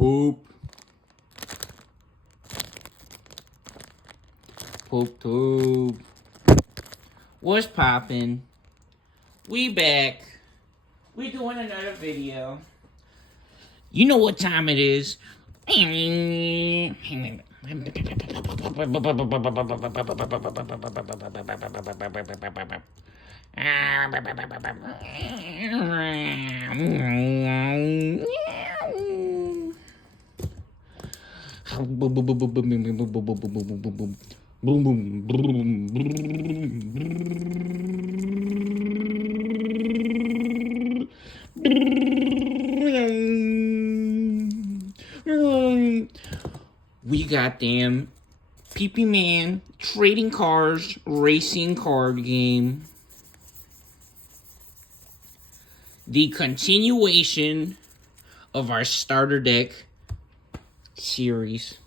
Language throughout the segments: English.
Poop. Poop tube. What's poppin'? We back. We doing another video. You know what time it is. Boom, boom, boom, we got them Pee-Pee Man trading cards racing card game. The continuation of our starter deck series.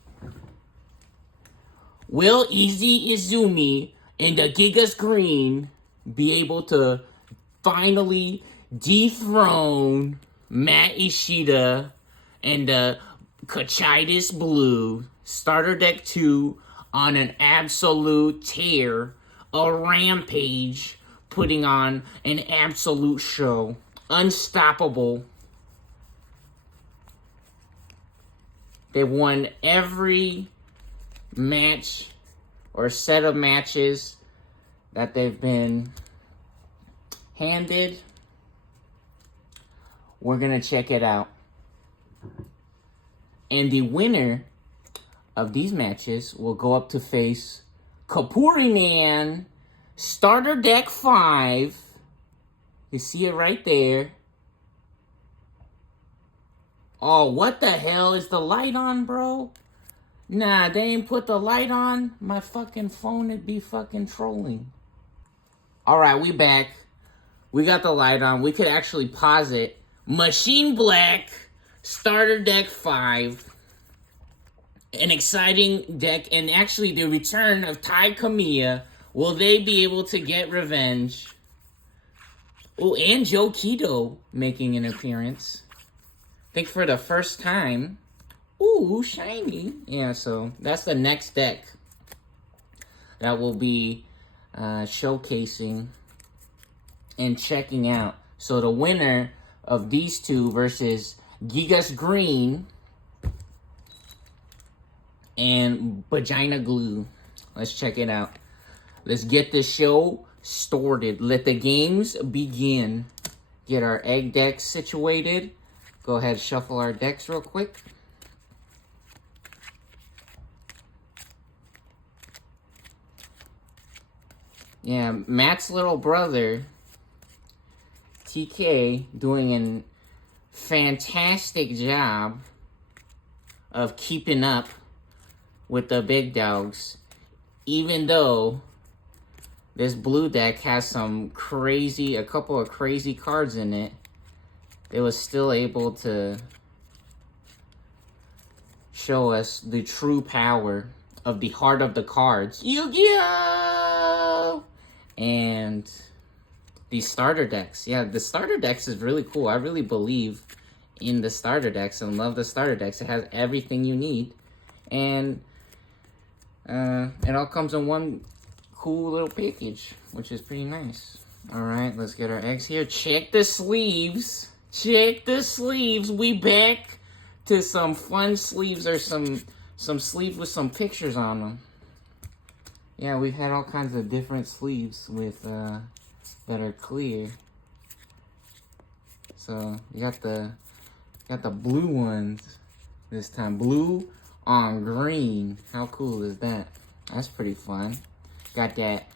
Will Easy Izumi and the Gigas Green be able to finally dethrone Matt Ishida and the Cocytus Blue starter deck 2 on an absolute tear, a rampage, putting on an absolute show, unstoppable. They won every match or set of matches that they've been handed. We're gonna check it out. And the winner of these matches will go up to face Kapuri Man, starter deck 5. You see it right there. Oh, what the hell? Is the light on, bro? Nah, they ain't put the light on. My fucking phone would be fucking trolling. Alright, we back. We got the light on. We could actually pause it. Machine Black, starter deck 5. An exciting deck, and actually the return of Tai Kamiya. Will they be able to get revenge? Oh, and Joe Kido making an appearance. I think for the first time. Ooh, shiny. Yeah, so that's the next deck that will be showcasing and checking out. So the winner of these two versus Gigas Green and Vagina Glue. Let's check it out. Let's get this show started. Let the games begin. Get our egg decks situated. Go ahead, shuffle our decks real quick. Yeah, Matt's little brother, TK, doing a fantastic job of keeping up with the big dogs. Even though this blue deck has a couple of crazy cards in it, it was still able to show us the true power of the heart of the cards. Yu-Gi-Oh! And the starter decks. Yeah, the starter decks is really cool. I really believe in the starter decks and love the starter decks. It has everything you need. And it all comes in one cool little package, which is pretty nice. Alright, let's get our eggs here. Check the sleeves. Check the sleeves. We back to some fun sleeves, or some sleeves with some pictures on them. Yeah, we've had all kinds of different sleeves with that are clear. So you got the blue ones this time. Blue on green. How cool is that? That's pretty fun. Got that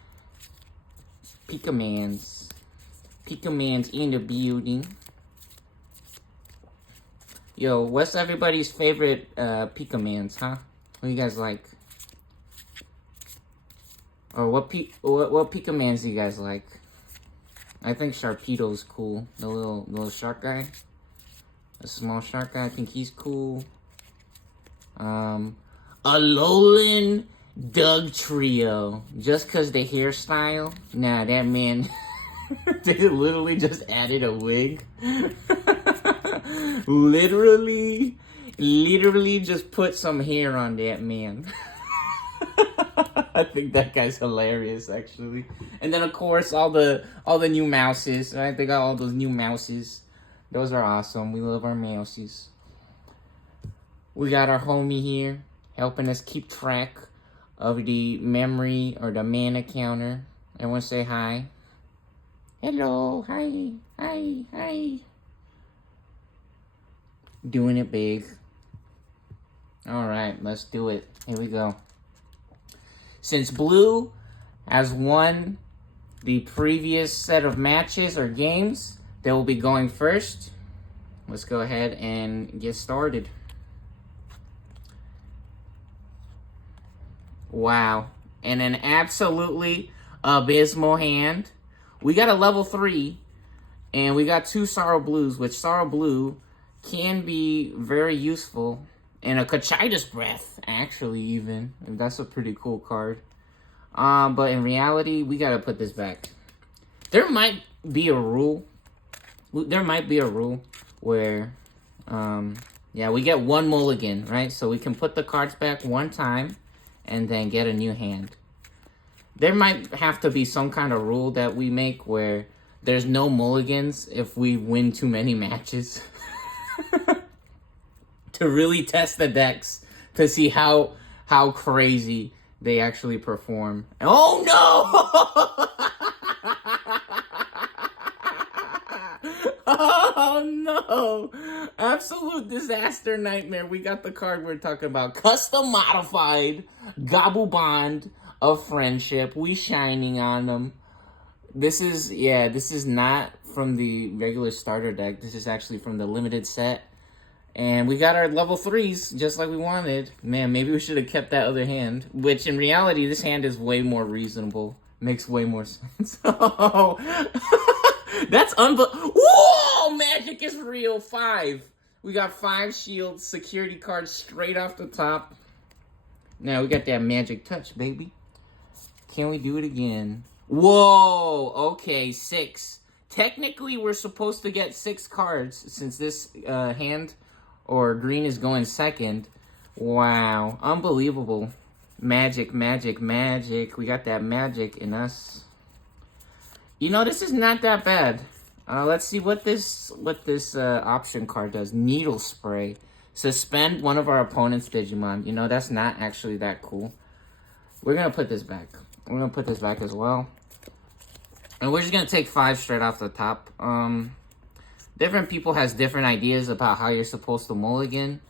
Pika Man's in the building. Yo, what's everybody's favorite Pika Man's, huh? What do you guys like? Or what Pika Mans do you guys like? I think Sharpedo's cool. The little shark guy. The small shark guy, I think he's cool. Alolan Doug Trio. Just cause the hairstyle? Nah, that man they literally just added a wig. Literally Literally just put some hair on that man. I think that guy's hilarious, actually. And then, of course, all the new mouses, right? They got all those new mouses. Those are awesome. We love our mouses. We got our homie here helping us keep track of the memory or the mana counter. Everyone say hi. Hello. Hi. Hi. Hi. Doing it big. All right, let's do it. Here we go. Since blue has won the previous set of matches or games, they will be going first. Let's go ahead and get started. Wow. And an absolutely abysmal hand. We got a level 3, and we got 2 Sorrow Blues, which Sorrow Blue can be very useful. And a Cocytus Breath, actually, even. That's a pretty cool card. But in reality, we gotta put this back. There might be a rule. There might be a rule where, yeah, we get 1 mulligan, right? So we can put the cards back 1 time and then get a new hand. There might have to be some kind of rule that we make where there's no mulligans if we win too many matches. To really test the decks to see how crazy they actually perform. Oh no! Oh no! Absolute disaster nightmare. We got the card we're talking about. Custom modified Gobble Bond of Friendship. We shining on them. This is not from the regular starter deck. This is actually from the limited set. And we got our level 3s just like we wanted. Man, maybe we should have kept that other hand. Which, in reality, this hand is way more reasonable. Makes way more sense. Oh, that's unbelievable. Whoa! Magic is real. 5. We got 5 shields, security cards straight off the top. Now, we got that magic touch, baby. Can we do it again? Whoa! Okay, 6. Technically, we're supposed to get 6 cards since this hand... or green is going second. Wow. Unbelievable. Magic, magic, magic. We got that magic in us. You know, this is not that bad. Let's see what this option card does. Needle Spray. Suspend one of our opponent's Digimon. You know, that's not actually that cool. We're going to put this back. We're going to put this back as well. And we're just going to take 5 straight off the top. Different people has different ideas about how you're supposed to mulligan,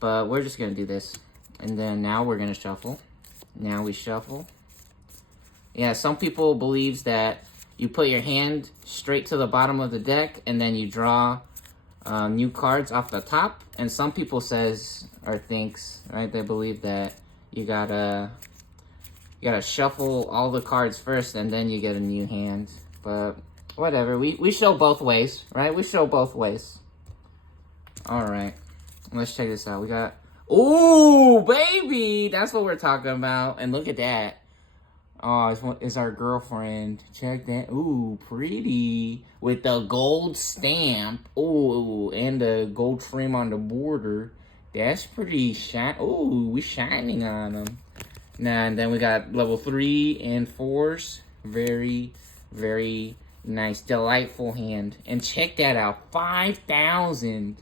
but we're just going to do this. And then now we're going to shuffle. Now we shuffle. Yeah, some people believes that you put your hand straight to the bottom of the deck and then you draw new cards off the top. And some people says or thinks, right, they believe that you gotta shuffle all the cards first and then you get a new hand. But... whatever, we show both ways, right? We show both ways. Alright, let's check this out. We got, ooh, baby! That's what we're talking about. And look at that. Oh, it's our girlfriend. Check that. Ooh, pretty. With the gold stamp. Ooh, and the gold trim on the border. That's pretty shiny. Ooh, we shining on them. Now, and then we got level 3 and 4s. Very, very... nice, delightful hand. And check that out. 5,000.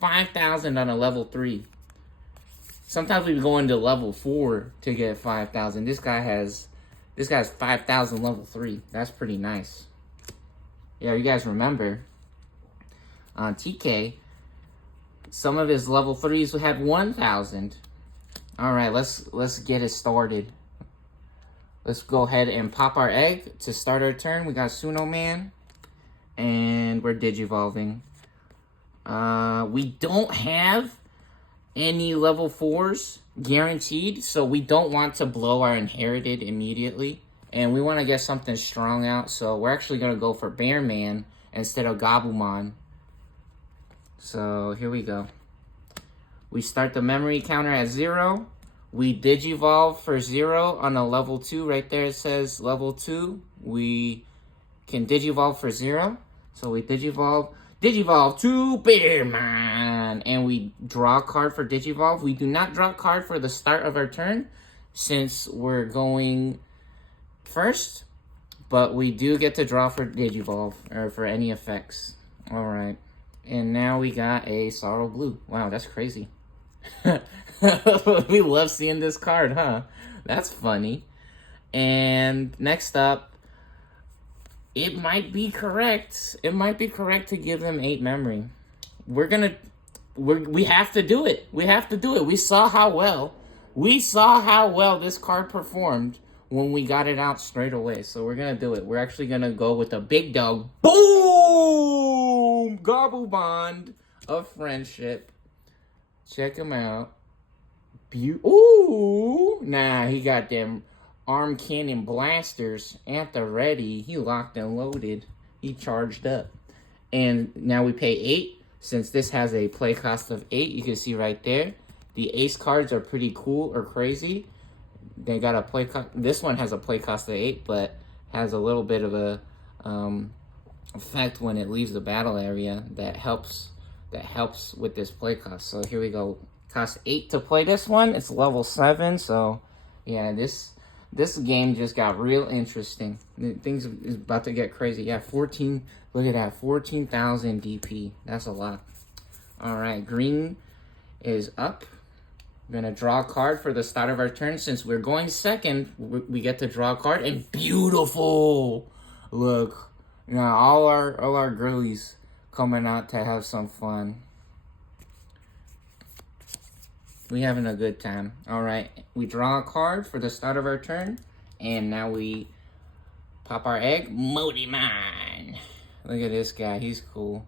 5,000 on a level 3. Sometimes we go into level 4 to get 5,000. This guy's 5,000 level 3. That's pretty nice. Yeah, you guys remember on TK, some of his level 3s would have 1,000. Alright, let's get it started. Let's go ahead and pop our egg to start our turn. We got Suno Man. And we're Digivolving. We don't have any level 4s guaranteed. So we don't want to blow our Inherited immediately. And we want to get something strong out. So we're actually going to go for Bear Man instead of Gabumon. So here we go. We start the memory counter at 0. We Digivolve for 0 on a level 2. Right there it says level 2. We can Digivolve for 0. So we Digivolve. Digivolve to Bitterman. And we draw a card for Digivolve. We do not draw a card for the start of our turn since we're going first. But we do get to draw for Digivolve or for any effects. Alright. And now we got a Sorrow Blue. Wow, that's crazy. We love seeing this card, huh? That's funny. And next up, it might be correct. It might be correct to give them 8 memory. We have to do it. We have to do it. We saw how well this card performed when we got it out straight away. So we're gonna do it. We're actually gonna go with a big dog. Boom! Gobble Bond of Friendship. Check him out. Ooh! Nah, he got them arm cannon blasters at the ready. He locked and loaded. He charged up. And now we pay 8. Since this has a play cost of 8, you can see right there. The ace cards are pretty cool or crazy. They got a play cost. This one has a play cost of 8, but has a little bit of a effect when it leaves the battle area that helps with this play cost. So here we go. Costs 8 to play this one. It's level 7, so yeah, this game just got real interesting. Things is about to get crazy. Yeah, 14. Look at that, 14,000 DP. That's a lot. All right, green is up. We're gonna draw a card for the start of our turn. Since we're going second, we get to draw a card. And beautiful. Look, now all our girlies coming out to have some fun. We having a good time. All right, we draw a card for the start of our turn, and now we pop our egg. Modi Man. Look at this guy. He's cool.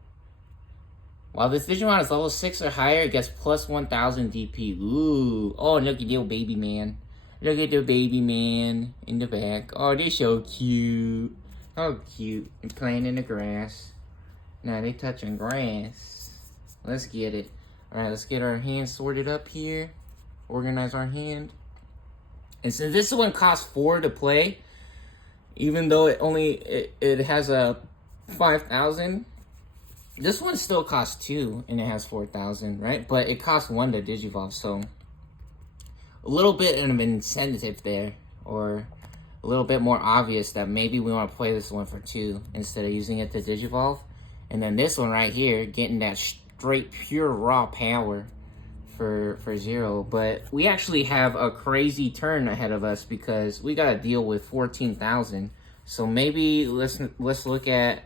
While this Digimon is level 6 or higher, it gets plus 1,000 DP. Ooh. Oh, look at the baby man. Look at the baby man in the back. Oh, they're so cute. How cute. And playing in the grass. Now they touching grass. Let's get it. Alright, let's get our hand sorted up here. Organize our hand. And since this one costs 4 to play, even though it has a 5,000, this one still costs 2 and it has 4,000, right? But it costs 1 to Digivolve, so a little bit of an incentive there, or a little bit more obvious that maybe we want to play this one for 2 instead of using it to Digivolve. And then this one right here, getting that straight pure raw power for 0. But we actually have a crazy turn ahead of us because we got to deal with 14,000. So maybe let's look at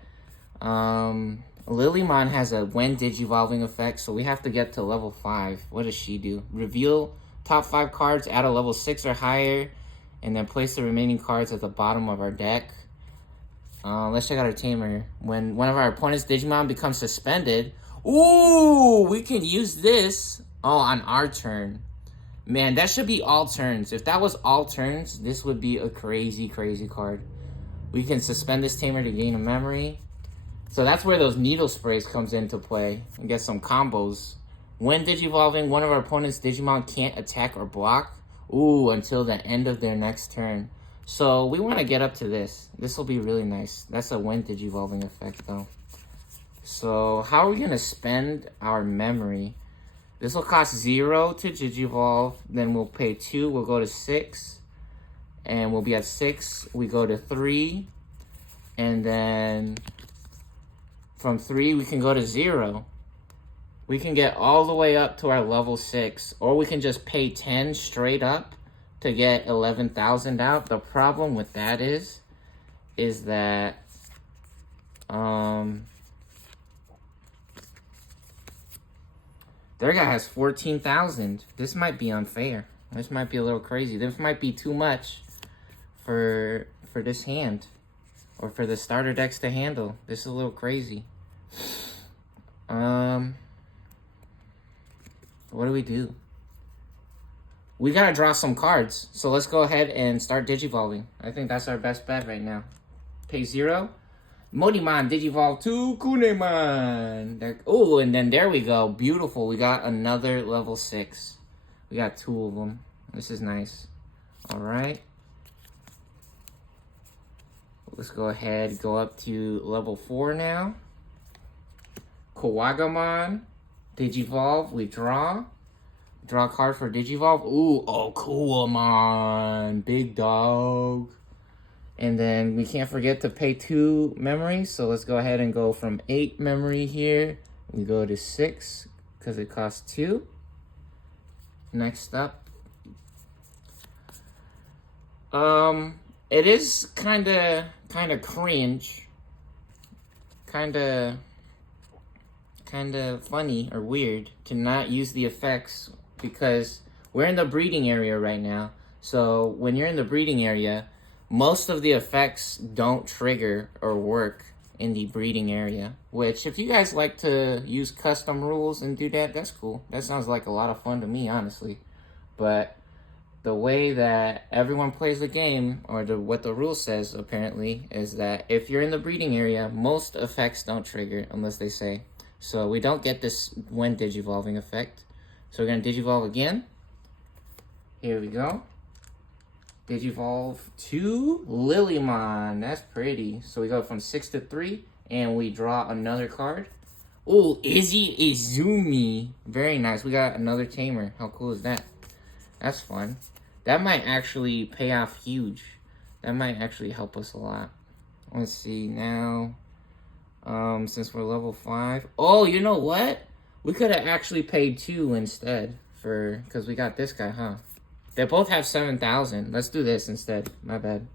Lilymon has a when digivolving effect, so we have to get to level 5. What does she do? Reveal top 5 cards at a level 6 or higher, and then place the remaining cards at the bottom of our deck. Let's check out our tamer. When one of our opponent's Digimon becomes suspended, ooh, we can use this on our turn. Man, that should be all turns. If that was all turns, this would be a crazy, crazy card. We can suspend this tamer to gain a memory. So that's where those needle sprays comes into play and get some combos. When digivolving, one of our opponent's Digimon can't attack or block. Ooh, until the end of their next turn. So we want to get up to this. This will be really nice. That's a when digivolving effect though. So how are we going to spend our memory? This will cost 0 to digivolve. Then we'll pay 2. We'll go to 6. And we'll be at 6. We go to 3. And then from 3, we can go to 0. We can get all the way up to our level 6. Or we can just pay 10 straight up to get 11,000 out. The problem with that is that their guy has 14,000. This might be unfair. This might be a little crazy. This might be too much for this hand, or for the starter decks to handle. This is a little crazy. What do we do? We gotta draw some cards. So let's go ahead and start digivolving. I think that's our best bet right now. Pay 0. Modimon digivolve to Kunemon. Oh, and then there we go. Beautiful. We got another level 6. We got 2 of them. This is nice. All right. Let's go ahead, go up to level 4 now. Kawagamon, Digivolve, we draw. Draw a card for Digivolve. Ooh, oh, Coolmon, big dog. And then we can't forget to pay 2 memory. So let's go ahead and go from 8 memory here. We go to 6 because it costs 2. Next up. It is kind of cringe. Kind of funny or weird to not use the effects because we're in the breeding area right now. So when you're in the breeding area, most of the effects don't trigger or work in the breeding area, which if you guys like to use custom rules and do that, that's cool. That sounds like a lot of fun to me, honestly. But the way that everyone plays the game, or what the rule says apparently, is that if you're in the breeding area, most effects don't trigger unless they say. So we don't get this when digivolving effect. So we're gonna digivolve again. Here we go. Digivolve to Lilymon. That's pretty. So we go from 6 to 3, and we draw another card. Oh, Izzy Izumi. Very nice. We got another tamer. How cool is that? That's fun. That might actually pay off huge. That might actually help us a lot. Let's see now. Since we're level 5. Oh, you know what? We could have actually paid 2 instead because we got this guy, huh? They both have 7,000. Let's do this instead. My bad.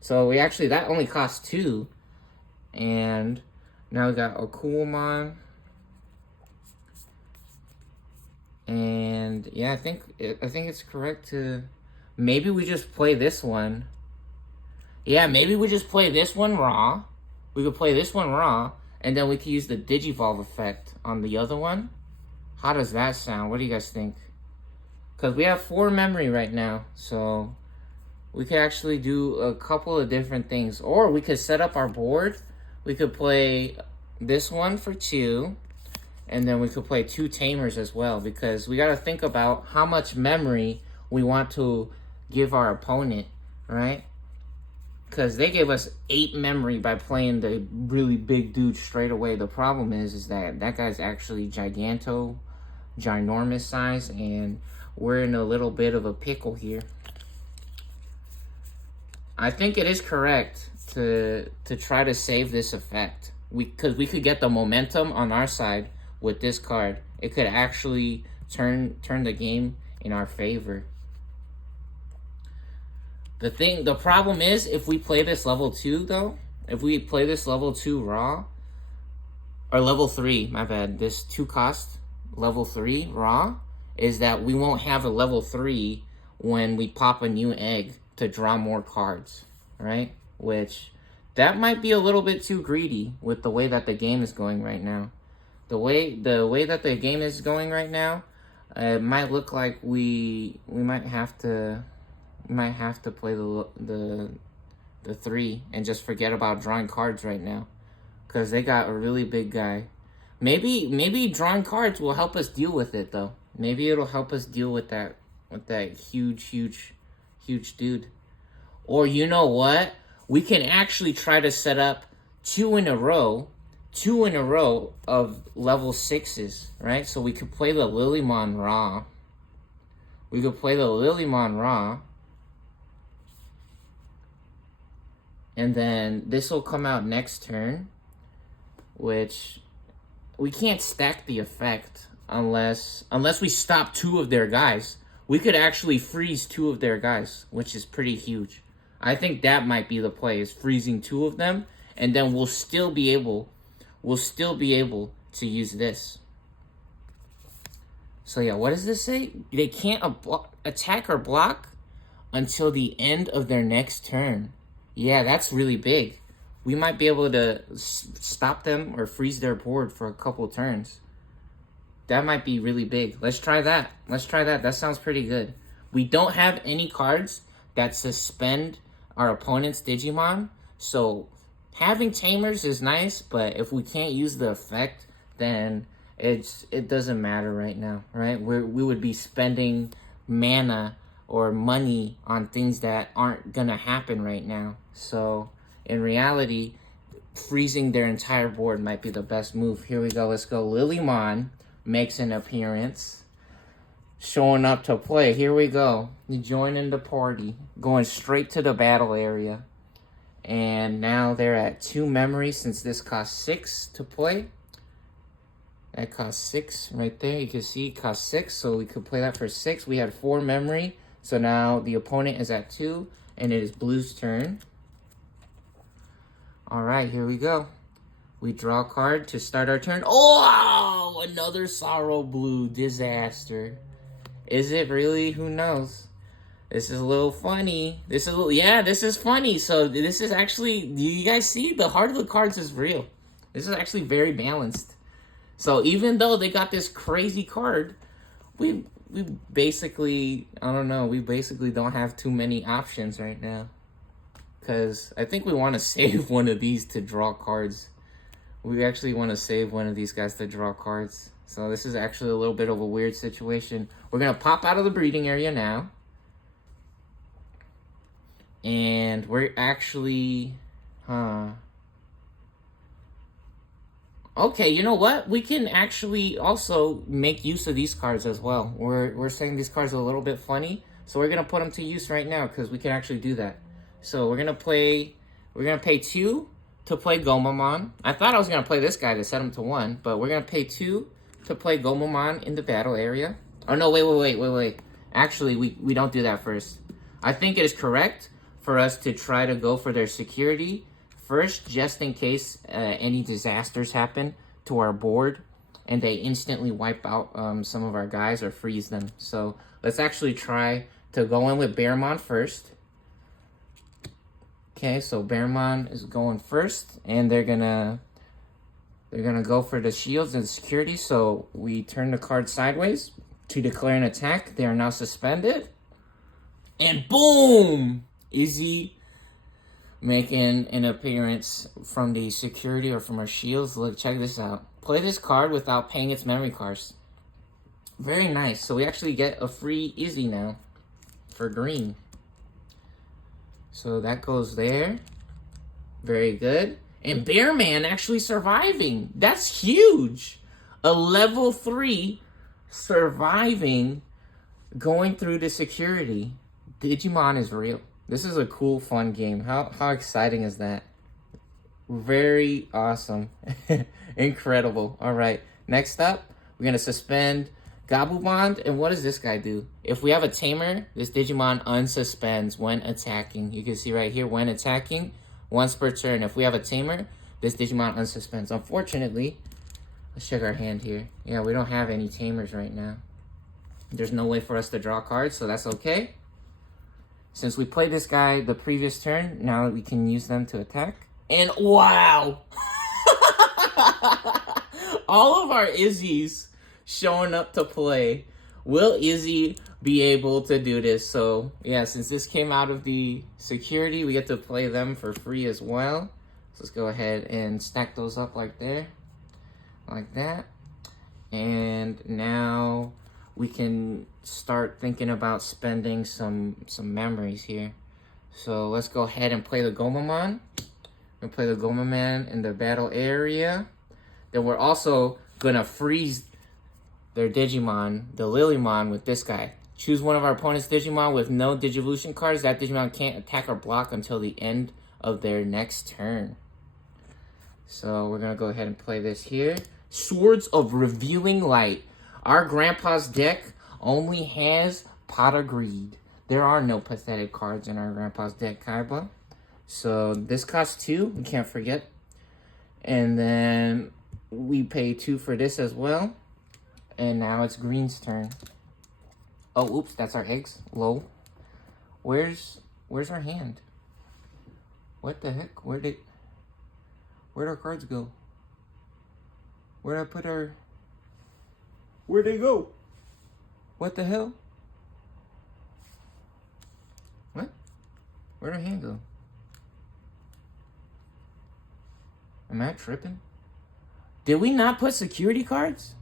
So that only cost 2. And now we got a Coolmon. And yeah, I think it's correct to maybe we just play this one. Yeah, maybe we just play this one raw. We could play this one raw, and then we could use the Digivolve effect on the other one. How does that sound? What do you guys think? Because we have 4 memory right now, so we could actually do a couple of different things. Or we could set up our board. We could play this one for 2, and then we could play 2 tamers as well, because we got to think about how much memory we want to give our opponent, right? Because they gave us 8 memory by playing the really big dude straight away. The problem is that guy's actually ginormous size, and we're in a little bit of a pickle here. I think it is correct to try to save this effect. Because we could get the momentum on our side with this card. It could actually turn the game in our favor. The problem is, if we play this level 2 though, if we play this level 2 raw, or level 3, my bad, this 2 cost level 3 raw, is that we won't have a level 3 when we pop a new egg to draw more cards, right? Which, that might be a little bit too greedy with the way that the game is going right now. The way that the game is going right now, it might look like we might have to play the 3 and just forget about drawing cards right now, because they got a really big guy. Maybe drawing cards will help us deal with it though. Maybe it'll help us deal with that huge dude. Or you know what? We can actually try to set up 2 in a row of level 6s, right? So we could play the Lilymon raw. And then this will come out next turn, which we can't stack the effect unless we stop 2 of their guys. We could actually freeze 2 of their guys, which is pretty huge. I think that might be the play, is freezing 2 of them, and then we'll still be able to use this. So yeah, what does this say? They can't attack or block until the end of their next turn. Yeah, that's really big. We might be able to stop them or freeze their board for a couple turns. That might be really big. Let's try that. That sounds pretty good. We don't have any cards that suspend our opponent's Digimon, so having tamers is nice, but if we can't use the effect, then it doesn't matter right now, right? We would be spending mana or money on things that aren't gonna happen right now. So in reality, freezing their entire board might be the best move. Here we go. Let's go. Lilymon makes an appearance. Showing up to play. Here we go. Joining the party. Going straight to the battle area. And now they're at 2 memory since this costs 6 to play. That costs 6 right there. You can see it costs 6, so we could play that for 6. We had 4 memory. So now the opponent is at 2, and it is Blue's turn. Alright, here we go. We draw a card to start our turn. Oh, another Sorrow Blue. Disaster. Is it really? Who knows? This is a little funny. This is funny. So this is actually, do you guys see? The heart of the cards is real. This is actually very balanced. So even though they got this crazy card, we basically, I don't know, we basically don't have too many options right now. Because I think we want to save one of these to draw cards. We actually want to save one of these guys to draw cards. So this is actually a little bit of a weird situation. We're going to pop out of the breeding area now. And we're actually... Okay, you know what? We can actually also make use of these cards as well. We're saying these cards are a little bit funny. So we're going to put them to use right now because we can actually do that. So we're going to pay 2 to play Gomamon. I thought I was going to play this guy to set him to 1, but we're going to pay 2 to play Gomamon in the battle area. Oh, no, wait. Actually, we don't do that first. I think it is correct for us to try to go for their security first, just in case any disasters happen to our board and they instantly wipe out some of our guys or freeze them. So let's actually try to go in with Bearmon first. Okay, so Bearmon is going first, and they're gonna go for the shields and the security. So we turn the card sideways to declare an attack. They are now suspended, and boom, Izzy making an appearance from the security or from our shields. Look, check this out. Play this card without paying its memory cards. Very nice. So we actually get a free Izzy now for green. So that goes there. Very good. And Bearman actually surviving. That's huge. A level 3 surviving, going through the security. Digimon is real. This is a cool, fun game. How exciting is that? Very awesome. Incredible. All right. Next up, we're going to suspend Gabumon. And what does this guy do? If we have a tamer, this Digimon unsuspends when attacking. You can see right here, when attacking, once per turn. If we have a tamer, this Digimon unsuspends. Unfortunately, let's check our hand here. Yeah, we don't have any tamers right now. There's no way for us to draw cards, so that's okay. Since we played this guy the previous turn, now we can use them to attack. And wow! All of our Izzies showing up to play. Will Izzy be able to do this? So, yeah, since this came out of the security, we get to play them for free as well. So let's go ahead and stack those up like there. Like that. And now we can start thinking about spending some memories here. So let's go ahead and play the Gomamon. We'll play the Gomamon in the battle area. Then we're also gonna freeze their Digimon, the Lilymon, with this guy. Choose one of our opponent's Digimon with no Digivolution cards. That Digimon can't attack or block until the end of their next turn. So we're gonna go ahead and play this here. Swords of Revealing Light. Our grandpa's deck only has Pot of Greed. There are no pathetic cards in our grandpa's deck, Kaiba. So this costs 2, we can't forget. And then we pay 2 for this as well. And now it's green's turn. Oh, oops, that's our eggs. Low. Where's our hand? What the heck? Where'd our cards go? Where'd I put our... Where'd they go? What the hell? What? Where'd our hand go? Am I tripping? Did we not put security cards?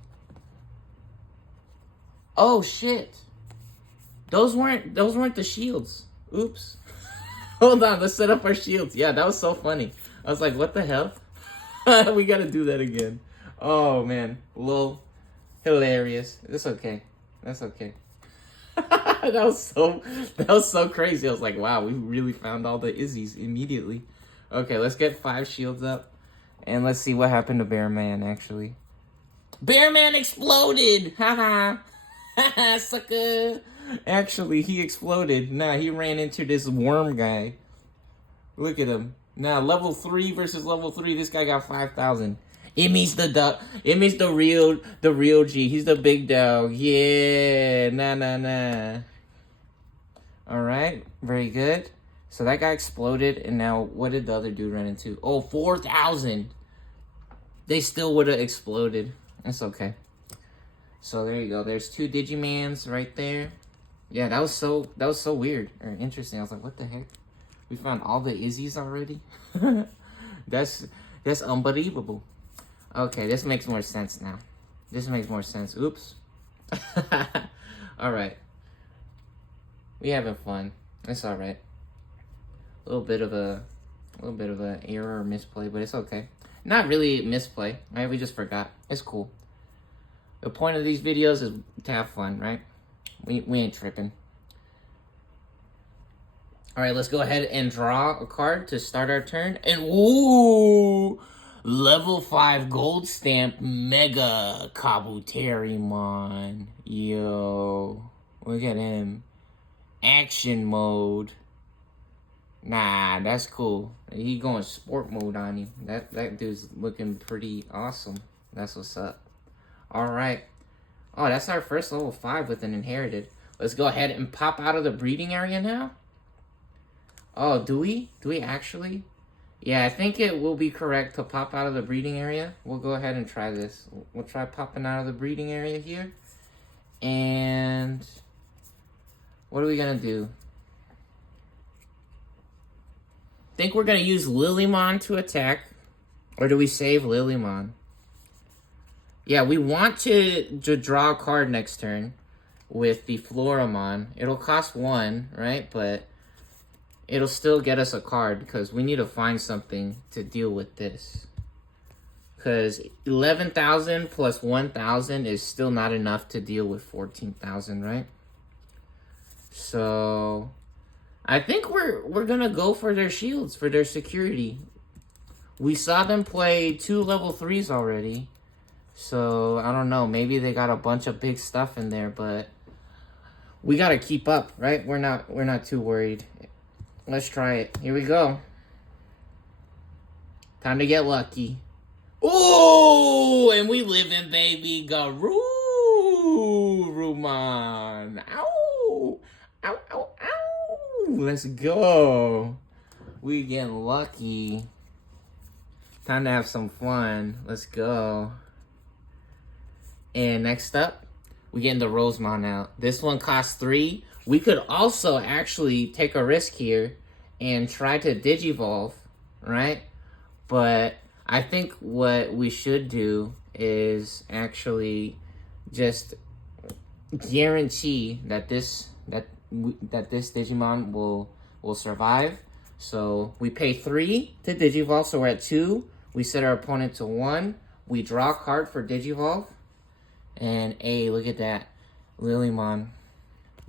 Oh shit. Those weren't the shields. Oops. Hold on, let's set up our shields. Yeah, that was so funny. I was like, what the hell? We gotta do that again. Oh man, lol, hilarious. It's okay. That's okay. That was so crazy. I was like, wow, we really found all the Izzies immediately. Okay, let's get 5 shields up, and let's see what happened to Bear Man. Actually, Bear Man exploded. Haha, haha, sucker. Actually, he exploded. Nah, he ran into this worm guy. Look at him. Now, level 3 versus level 3. This guy got 5,000. It means the real G. He's the big dog. Yeah. Nah. All right. Very good. So that guy exploded, and now what did the other dude run into? Oh, 4,000. They still would have exploded. That's okay. So there you go. There's 2 Digimans right there. Yeah, that was so weird or interesting. I was like, what the heck? We found all the Izzies already? That's unbelievable. Okay, this makes more sense now. This makes more sense. Oops. Alright. We having fun. It's alright. A little bit of a error or misplay, but it's okay. Not really misplay, right? We just forgot. It's cool. The point of these videos is to have fun, right? We ain't tripping. Alright, let's go ahead and draw a card to start our turn. And ooh! Level 5 gold stamp Mega Kabuterimon. Yo. Look at him. Action mode. Nah, that's cool. He going sport mode on you. That dude's looking pretty awesome. That's what's up. Alright. Oh, that's our first level 5 with an inherited. Let's go ahead and pop out of the breeding area now. Oh, do we? Do we actually? Yeah, I think it will be correct to pop out of the breeding area. We'll go ahead and try this. We'll try popping out of the breeding area here. And what are we going to do? Think we're going to use Lilymon to attack. Or do we save Lilymon? Yeah, we want to draw a card next turn with the Floramon. It'll cost 1, right? But it'll still get us a card because we need to find something to deal with this. Because 11,000 plus 1,000 is still not enough to deal with 14,000, right? So I think we're gonna go for their shields, for their security. We saw them play 2 level 3s already. So I don't know, maybe they got a bunch of big stuff in there, but we gotta keep up, right? We're not too worried. Let's try it. Here we go. Time to get lucky. Oh, and we living, baby. Garurumon. Ow. Ow, ow, ow. Let's go. We getting lucky. Time to have some fun. Let's go. And next up, we getting the Rosemon out. This one costs 3. We could also actually take a risk here and try to Digivolve, right? But I think what we should do is actually just guarantee that this Digimon will survive. So we pay 3 to Digivolve, so we're at 2. We set our opponent to 1. We draw a card for Digivolve. And hey, look at that. Lilymon.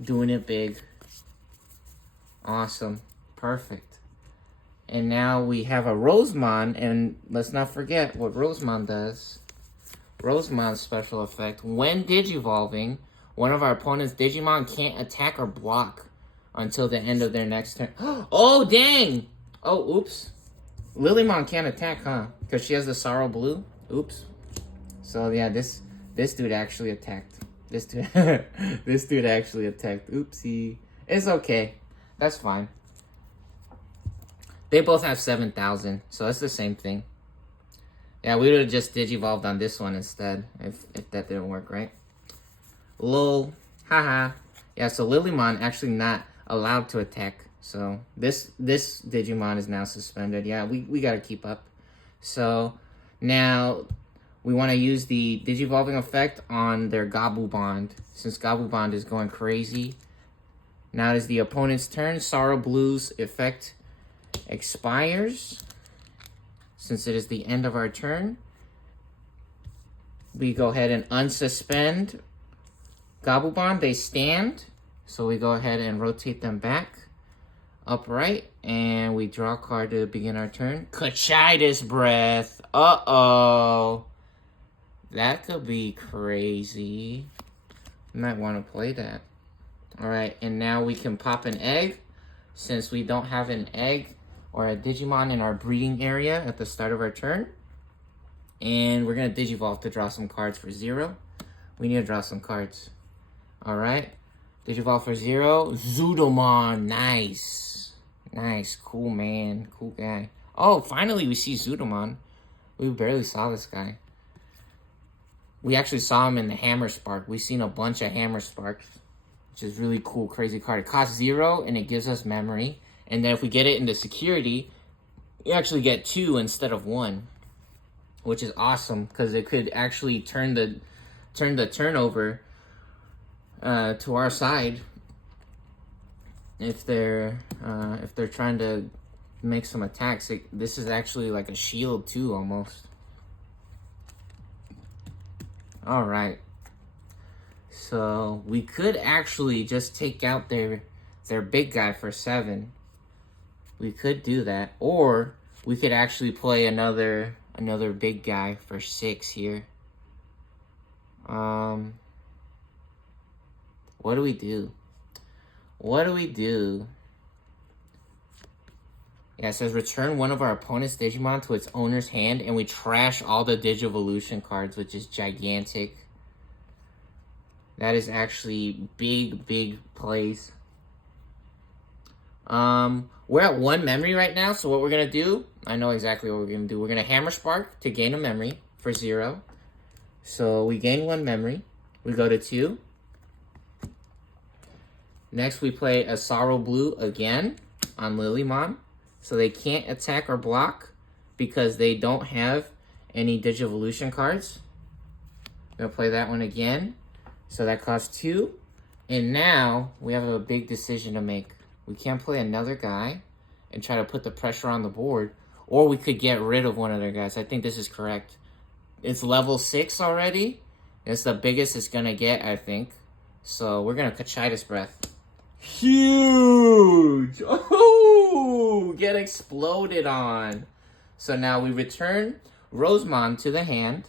Doing it big. Awesome. Perfect. And now we have a Rosemon, and let's not forget what Rosemon does. Rosemon's special effect. When Digivolving, one of our opponent's Digimon can't attack or block until the end of their next turn. Oh, dang! Oh, oops. Lilymon can't attack, huh? Because she has the Sorrow Blue? Oops. So, yeah, this dude actually attacked. This dude actually attacked. Oopsie. It's okay. That's fine. They both have 7,000, so it's the same thing. Yeah, we would have just Digivolved on this one instead, if that didn't work, right? Lol. Haha. Yeah, so Lilymon actually not allowed to attack. So this Digimon is now suspended. Yeah, we gotta keep up. So now we want to use the Digivolving effect on their Gabu Bond. Since Gabu Bond is going crazy. Now it is the opponent's turn. Sorrow Blue's effect expires. since it is the end of our turn, we go ahead and unsuspend Gabumon. They stand, so we go ahead and rotate them back upright, and we draw a card to begin our turn. Cocytus Breath. Uh-oh. That could be crazy. You might want to play that. Alright, and now we can pop an egg. Since we don't have an egg or a Digimon in our breeding area at the start of our turn. And we're going to Digivolve to draw some cards for 0. We need to draw some cards. Alright. Digivolve for 0. Zudomon. Nice. Nice. Cool, man. Cool guy. Oh, finally we see Zudomon. We barely saw this guy. We actually saw him in the Hammer Spark. We've seen a bunch of Hammer Sparks, which is really cool, crazy card. It costs 0, and it gives us memory. And then if we get it into security, you actually get 2 instead of 1, which is awesome because it could actually turn the turnover to our side if they're trying to make some attacks. This is actually like a shield too, almost. All right. So we could actually just take out their big guy for 7. We could do that, or we could actually play another big guy for 6 here. What do we do? What do we do? Yeah, it says return one of our opponent's Digimon to its owner's hand, and we trash all the Digivolution cards, which is gigantic. That is actually big plays. We're at 1 memory right now, so what we're gonna do, I know exactly what we're gonna do. We're gonna Hammer Spark to gain a memory for 0. So we gain 1 memory. We go to 2. Next we play a Sorrow Blue again on Lilymon. So they can't attack or block because they don't have any Digivolution cards. I'm gonna play that one again. So that costs 2. And now we have a big decision to make. We can't play another guy and try to put the pressure on the board, or we could get rid of one of their guys. I think this is correct. It's level 6 already. It's the biggest it's gonna get, I think. So we're gonna Cocytus Breath. Huge! Oh, get exploded on. So now we return Rosemon to the hand.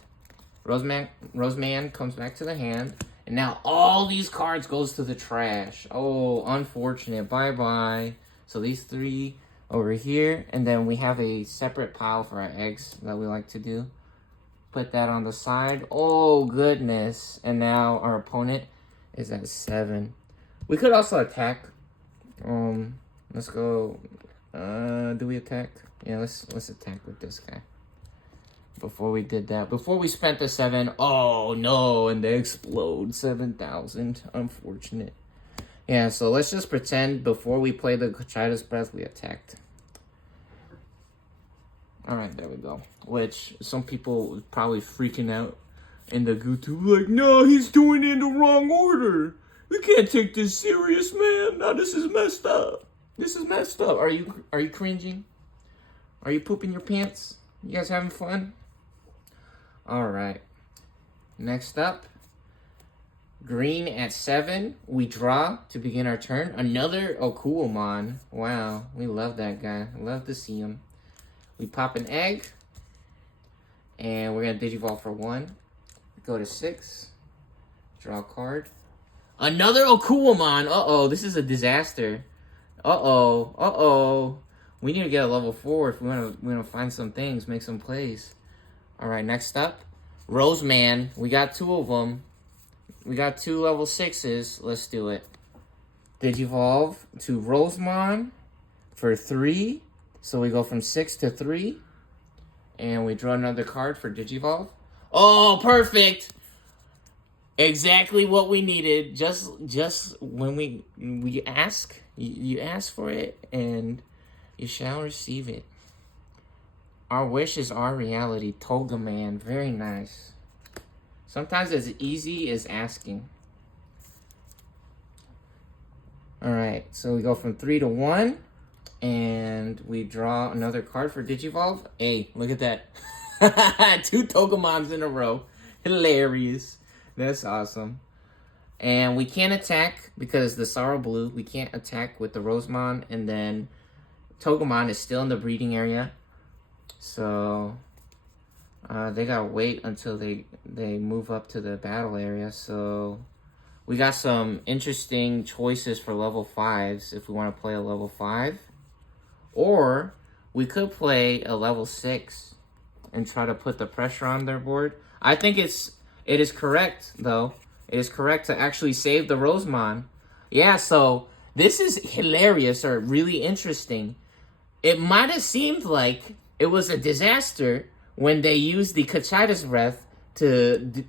Roseman comes back to the hand. And now all these cards goes to the trash. Oh, unfortunate. Bye-bye. So these 3 over here. And then we have a separate pile for our eggs that we like to do. Put that on the side. Oh, goodness. And now our opponent is at 7. We could also attack. Let's go. Do we attack? Yeah, let's attack with this guy. Before we did that, before we spent the 7, oh no, and they explode 7,000. Unfortunate. Yeah, so let's just pretend before we play the Cocytus Breath, we attacked. Alright, there we go. Which some people probably freaking out in the YouTube, like, no, he's doing it in the wrong order. We can't take this serious, man. No, this is messed up. This is messed up. Are you cringing? Are you pooping your pants? You guys having fun? Alright. Next up, green at 7. We draw to begin our turn. Another Okuomon. Wow, we love that guy. Love to see him. We pop an egg. And we're going to Digivolve for 1. Go to 6. Draw a card. Another Okuomon. Uh-oh, this is a disaster. Uh-oh. Uh-oh. We need to get a level 4 if we want to find some things, make some plays. Alright, next up, Roseman. We got 2 of them. We got 2 level 6s. Let's do it. Digivolve to Rosemon for 3. So we go from 6 to 3. And we draw another card for Digivolve. Oh, perfect! Exactly what we needed. Just when we ask, you ask for it, and you shall receive it. Our wish is our reality. Toga Man. Very nice. Sometimes as easy as asking. Alright, so we go from 3 to 1. And we draw another card for Digivolve. Hey, look at that. 2 Pokemons in a row. Hilarious. That's awesome. And we can't attack because the Sorrow Blue. We can't attack with the Rosemon. And then Togemon is still in the breeding area. So they gotta wait until they move up to the battle area. So we got some interesting choices for level 5s if we want to play a level 5. Or we could play a level 6 and try to put the pressure on their board. I think it is correct, though. It is correct to actually save the Rosemon. Yeah, so this is hilarious or really interesting. It might have seemed like it was a disaster when they used the cocytus breath to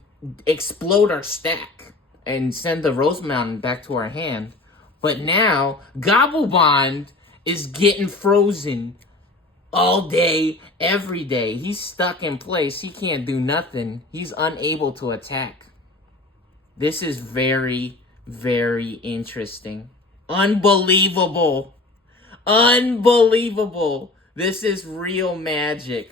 explode our stack and send the Rosemon back to our hand. But now, Gobblebond is getting frozen all day, every day. He's stuck in place. He can't do nothing. He's unable to attack. This is very, very interesting. Unbelievable. Unbelievable. This is real magic.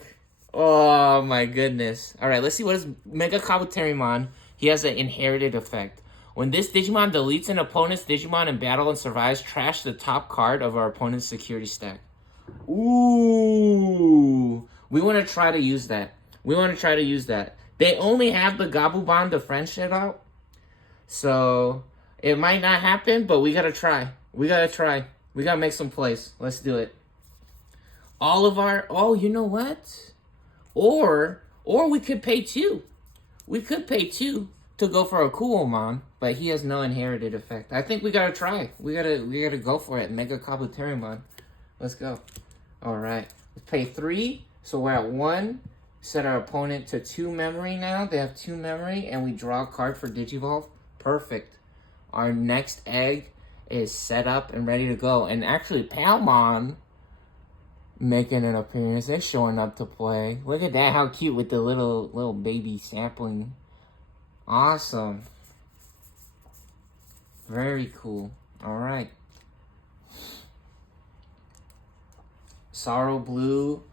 Oh my goodness. Alright, let's see what is Mega Kabuterimon. He has an inherited effect. When this Digimon deletes an opponent's Digimon in battle and survives, trash the top card of our opponent's security stack. Ooh. We want to try to use that. They only have the Gabubon to friendship out. So, it might not happen, but we gotta try. We gotta make some plays. Let's do it. All of our... Oh, you know what? Or we could pay 2. We could pay 2 to go for a Coolmon, but he has no inherited effect. I think we gotta try. We gotta go for it. Mega Kabuterimon. Let's go. Alright. Let's pay 3. So we're at 1. Set our opponent to 2 memory now. They have 2 memory, and we draw a card for Digivolve. Perfect. Our next egg is set up and ready to go. And actually, Palmon making an appearance. They're showing up to play. Look at that. How cute with the little baby sapling. Awesome. Very cool. Alright. Sorrow Blue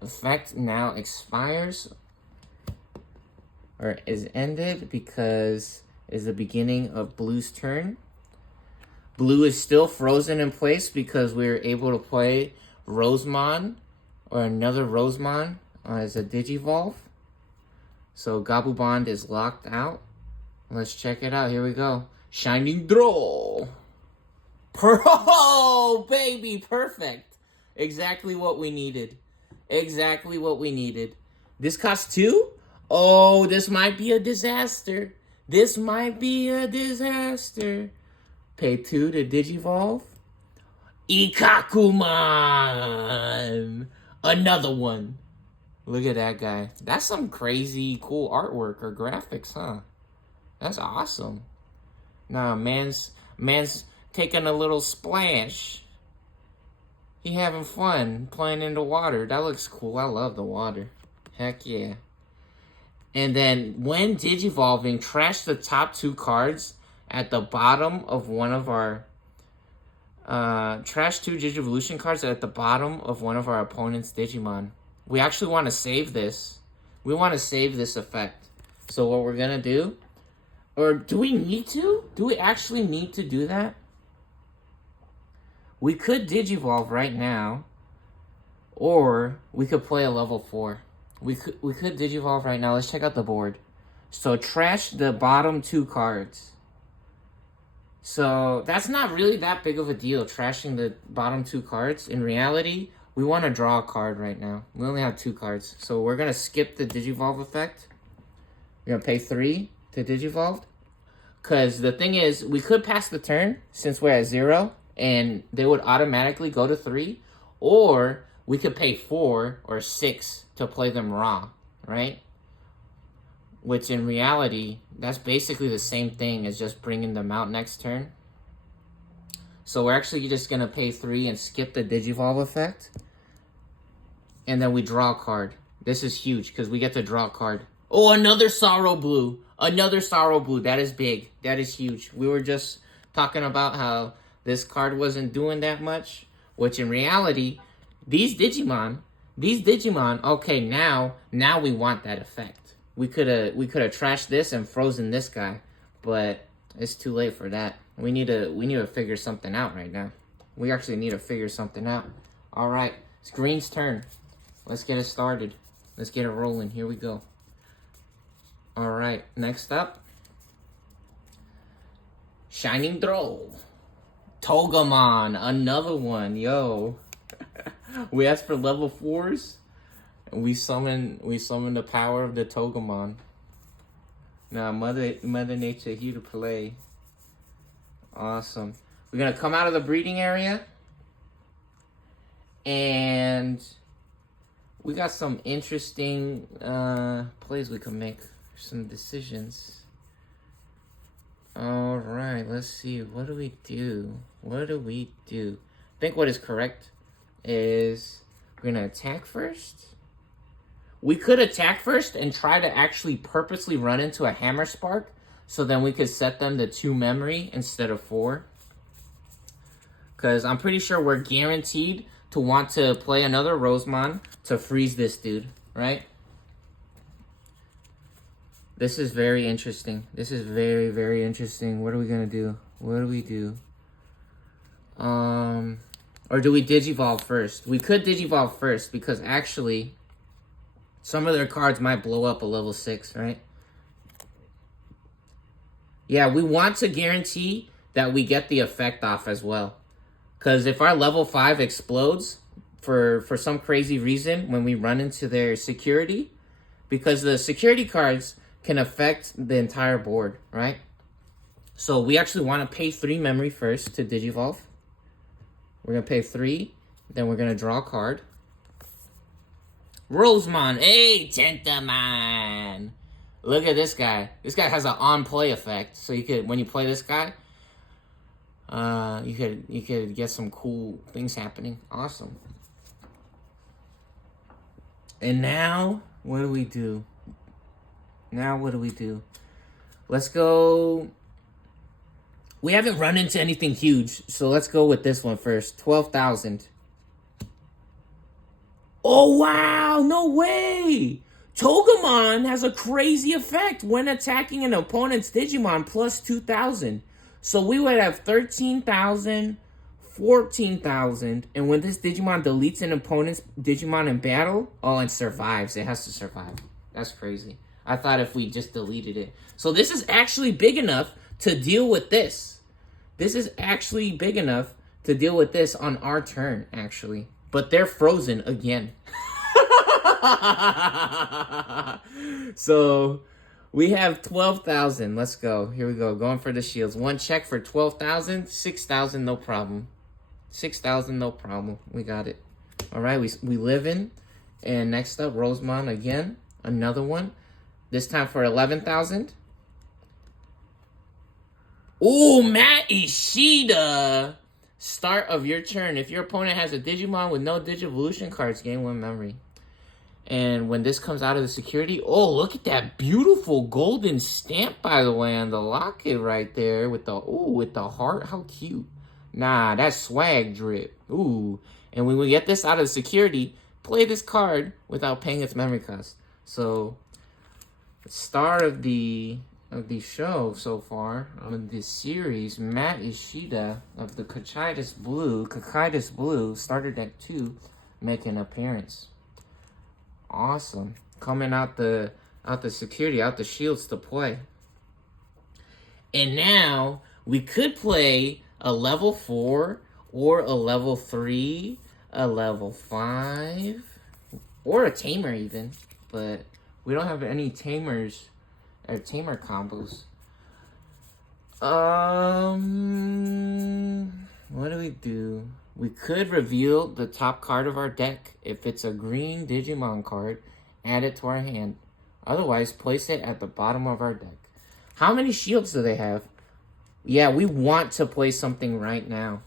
effect now expires. Or is ended because it's the beginning of Blue's turn. Blue is still frozen in place because we're able to play Rosemon or another Rosemon as a Digivolve. So Gabubond is locked out. Let's check it out. Here we go. Shining Draw. Oh, baby, perfect. Exactly what we needed. Exactly what we needed. This costs 2? Oh, this might be a disaster. This might be a disaster. Pay 2 to Digivolve. Ikakuman. Another one. Look at that guy. That's some crazy cool artwork or graphics, huh? That's awesome. Nah, man's taking a little splash. He having fun playing in the water. That looks cool. I love the water. Heck yeah. And then when Digivolving, trash the top 2 cards at the bottom of one of our... trash 2 Digivolution cards at the bottom of one of our opponent's Digimon. We actually want to save this. We want to save this effect. So what we're going to do... Or do we need to? Do we actually need to do that? We could Digivolve right now. Or we could play a level 4. We could Digivolve right now. Let's check out the board. So trash the bottom 2 cards. So that's not really that big of a deal, trashing the bottom 2 cards. In reality, we want to draw a card right now. We only have 2 cards. So we're going to skip the Digivolve effect. We're going to pay 3 to Digivolve. Because the thing is, we could pass the turn since we're at 0. And they would automatically go to 3. Or we could pay 4 or 6 to play them raw, right? Which in reality, that's basically the same thing as just bringing them out next turn. So we're actually just going to pay 3 and skip the Digivolve effect. And then we draw a card. This is huge because we get to draw a card. Oh, another Sorrow Blue. Another Sorrow Blue. That is big. That is huge. We were just talking about how this card wasn't doing that much. Which in reality, these Digimon, okay, now we want that effect. We could have trashed this and frozen this guy, but it's too late for that. We need to figure something out right now. We actually need to figure something out. All right, it's Green's turn. Let's get it started. Let's get it rolling. Here we go. All right, next up, Shining Throw. Togemon, another one, yo. We asked for level 4s, and we summon the power of the Togemon. Now, Mother Nature here to play. Awesome. We're gonna come out of the breeding area, and we got some interesting plays we can make, some decisions. All right, let's see. What do we do? I think what is correct is we're gonna attack first. We could attack first and try to actually purposely run into a Hammer Spark, so then we could set them to 2 memory instead of 4. Because I'm pretty sure we're guaranteed to want to play another Rosemon to freeze this dude, right? This is very interesting. This is very, very interesting. What are we gonna do? What do we do? Or do we Digivolve first? We could Digivolve first because actually some of their cards might blow up a level 6, right? Yeah, we want to guarantee that we get the effect off as well. Because if our level 5 explodes for some crazy reason when we run into their security, because the security cards can affect the entire board, right? So we actually want to pay 3 memory first to Digivolve. We're going to pay 3, then we're going to draw a card. Rosemon, hey, Tentamon. Look at this guy. This guy has an on-play effect. So you could, when you play this guy, you could get some cool things happening. Awesome. And now, what do we do? Let's go. We haven't run into anything huge, so let's go with this one first. 12,000. Oh, wow! No way! Togemon has a crazy effect when attacking an opponent's Digimon plus 2,000. So we would have 13,000, 14,000, and when this Digimon deletes an opponent's Digimon in battle, oh, it survives. It has to survive. That's crazy. I thought if we just deleted it. So this is actually big enough to deal with this. This is actually big enough to deal with this on our turn, actually. But they're frozen again. So we have 12,000. Let's go. Here we go. Going for the shields. 1 check for 12,000. 6,000, no problem. 6,000, no problem. We got it. All right, we live in. And next up, Rosemon again. Another one. This time for 11,000. Ooh, Matt Ishida. Start of your turn. If your opponent has a Digimon with no Digivolution cards, gain 1 memory. And when this comes out of the security, oh, look at that beautiful golden stamp, by the way, on the locket right there with the heart. How cute. Nah, that's swag drip. Ooh. And when we get this out of the security, play this card without paying its memory cost. So, the star of the show so far, of this series, Matt Ishida of the Cocytus Blue, started at 2, make an appearance. Awesome. Coming out the security, out the shields to play. And now we could play a level 4 or a level 3, a level 5, or a tamer even. But we don't have any tamers or tamer combos. What do we do? We could reveal the top card of our deck. If it's a green Digimon card, add it to our hand. Otherwise, place it at the bottom of our deck. How many shields do they have? Yeah, we want to play something right now.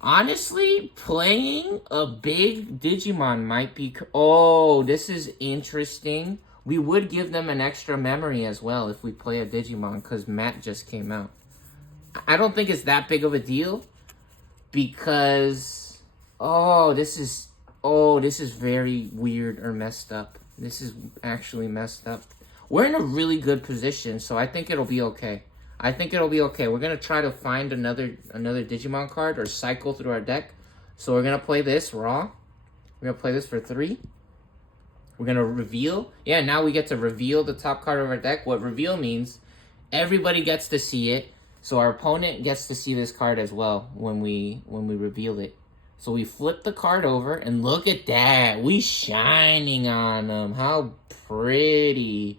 Honestly, playing a big Digimon might be... Oh, this is interesting. We would give them an extra memory as well if we play a Digimon, because Matt just came out. I don't think it's that big of a deal, because this is very weird or messed up. This is actually messed up. We're in a really good position, so I think it'll be okay. We're gonna try to find another Digimon card or cycle through our deck. So we're gonna play this raw. We're gonna play this for 3. We're gonna reveal. Yeah, now we get to reveal the top card of our deck. What reveal means, everybody gets to see it. So our opponent gets to see this card as well when we reveal it. So we flip the card over, and look at that. We shining on them. How pretty.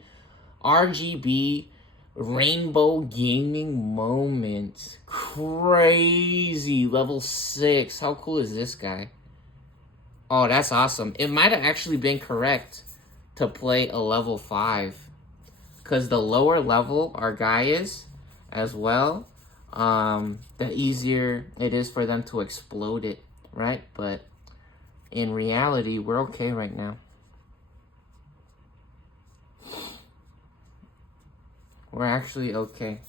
RGB Rainbow Gaming Moment. Crazy. Level 6. How cool is this guy? Oh, that's awesome. It might have actually been correct to play a level 5. Because the lower level our guy is as well, the easier it is for them to explode it, right? But in reality, we're okay right now. We're actually okay.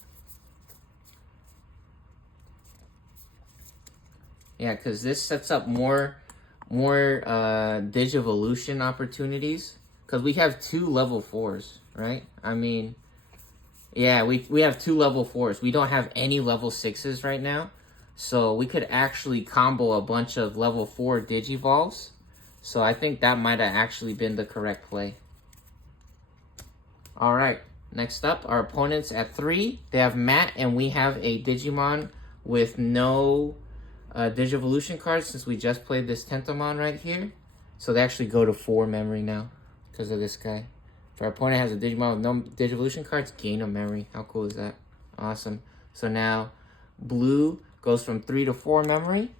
Yeah, because this sets up more Digivolution opportunities. Because we have 2 level 4s, right? I mean, yeah, we have 2 level 4s. We don't have any level 6s right now. So we could actually combo a bunch of level 4 Digivolves. So I think that might have actually been the correct play. Alright, next up, our opponents at 3. They have Matt, and we have a Digimon with no Digivolution cards since we just played this Tentomon right here. So they actually go to 4 memory now because of this guy. If our opponent has a Digimon with no Digivolution cards, gain a memory. How cool is that? Awesome. So now blue goes from 3 to 4 memory.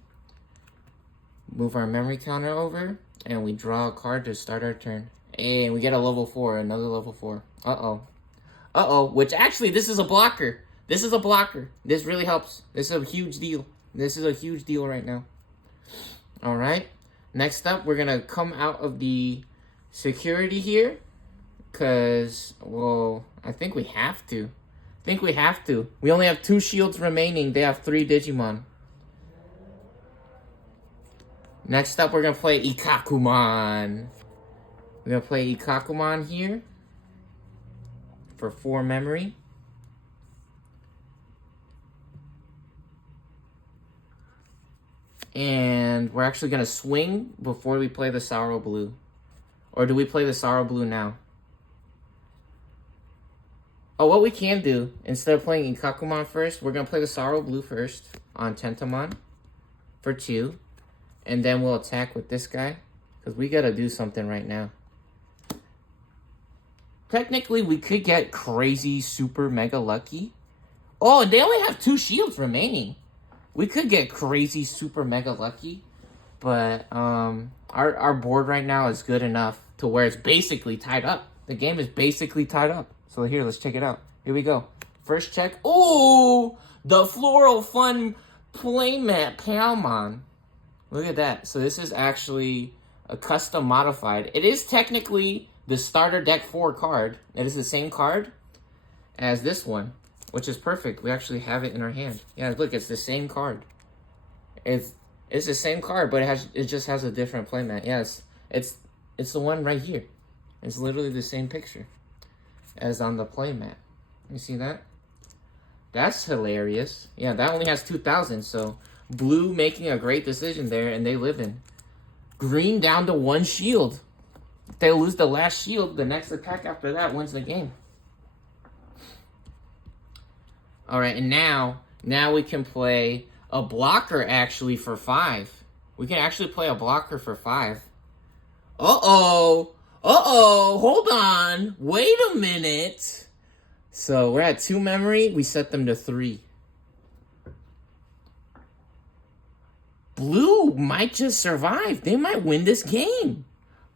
Move our memory counter over, and we draw a card to start our turn. And we get a level 4, another level 4. Which actually, this is a blocker. This really helps. This is a huge deal. Right now. Alright. Next up, we're going to come out of the security here. Because, well, I think we have to. We only have 2 shields remaining. They have 3 Digimon. Next up, we're going to play Ikakumon. We're going to play Ikakumon here for 4 memory. And we're actually going to swing before we play the Sorrow Blue. Or do we play the Sorrow Blue now? Oh, what we can do, instead of playing Ikakumon first, we're going to play the Sorrow Blue first on Tentomon for 2. And then we'll attack with this guy. Because we got to do something right now. Technically, we could get crazy, super, mega lucky. Oh, they only have 2 shields remaining. We could get crazy, super, mega lucky. But our board right now is good enough to where it's basically tied up. The game is basically tied up. So here, let's check it out. Here we go. First check. Oh, the Floral Fun Playmat Palmon. Look at that. So this is actually a custom modified. It is technically the starter deck 4 card. It is the same card as this one, which is perfect. We actually have it in our hand. Yeah, look, it's the same card. It's the same card, but it just has a different playmat. Yes, it's the one right here. It's literally the same picture as on the playmat. You see that? That's hilarious. Yeah, that only has 2,000, so blue making a great decision there, and they live in. Green down to 1 shield. If they lose the last shield, the next attack after that wins the game. Alright, and now we can play a blocker actually for 5. We can actually play a blocker for 5. Hold on. Wait a minute. So we're at 2 memory. We set them to 3. Blue might just survive. They might win this game.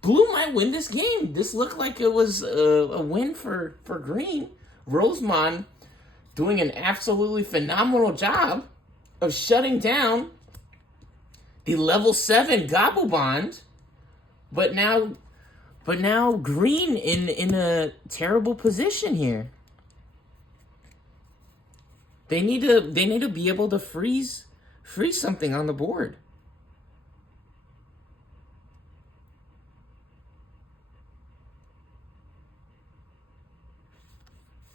Blue might win this game. This looked like it was a win for green. Rosemon doing an absolutely phenomenal job of shutting down the level 7 Gabubond. But now green in a terrible position here. They need to be able to freeze freeze something on the board.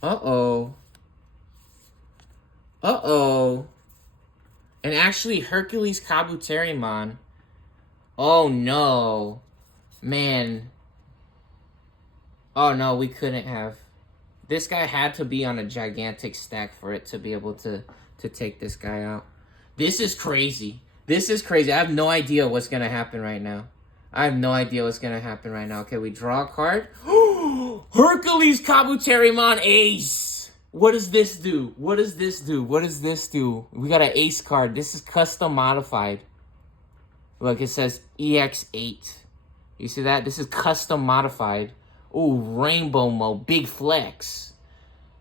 Uh-oh. Uh-oh. And actually, Hercules Kabuterimon. Oh, no. Man. Oh, no, we couldn't have. This guy had to be on a gigantic stack for it to be able to take this guy out. This is crazy. This is crazy. I have no idea what's going to happen right now. Okay, we draw a card. Hercules Kabuterimon Ace. What does this do? We got an Ace card. This is custom modified. Look, it says EX8. You see that? This is custom modified. Ooh, Rainbow Mode. Big flex.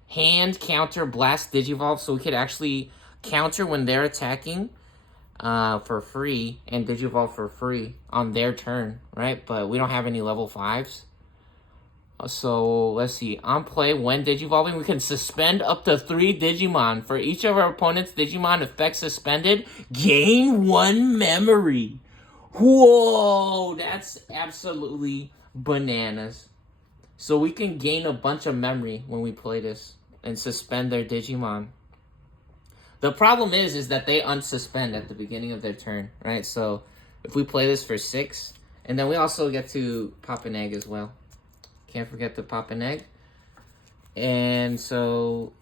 Hand, counter, blast, digivolve. So we could actually counter when they're attacking for free and digivolve for free on their turn, right? But we don't have any level 5s. So, let's see. On play, when digivolving, we can suspend up to 3 Digimon. For each of our opponent's Digimon effects suspended, gain 1 memory. Whoa, that's absolutely bananas. So we can gain a bunch of memory when we play this and suspend their Digimon. The problem is that they unsuspend at the beginning of their turn, right? So if we play this for 6, and then we also get to pop an egg as well. Can't forget to pop an egg. And so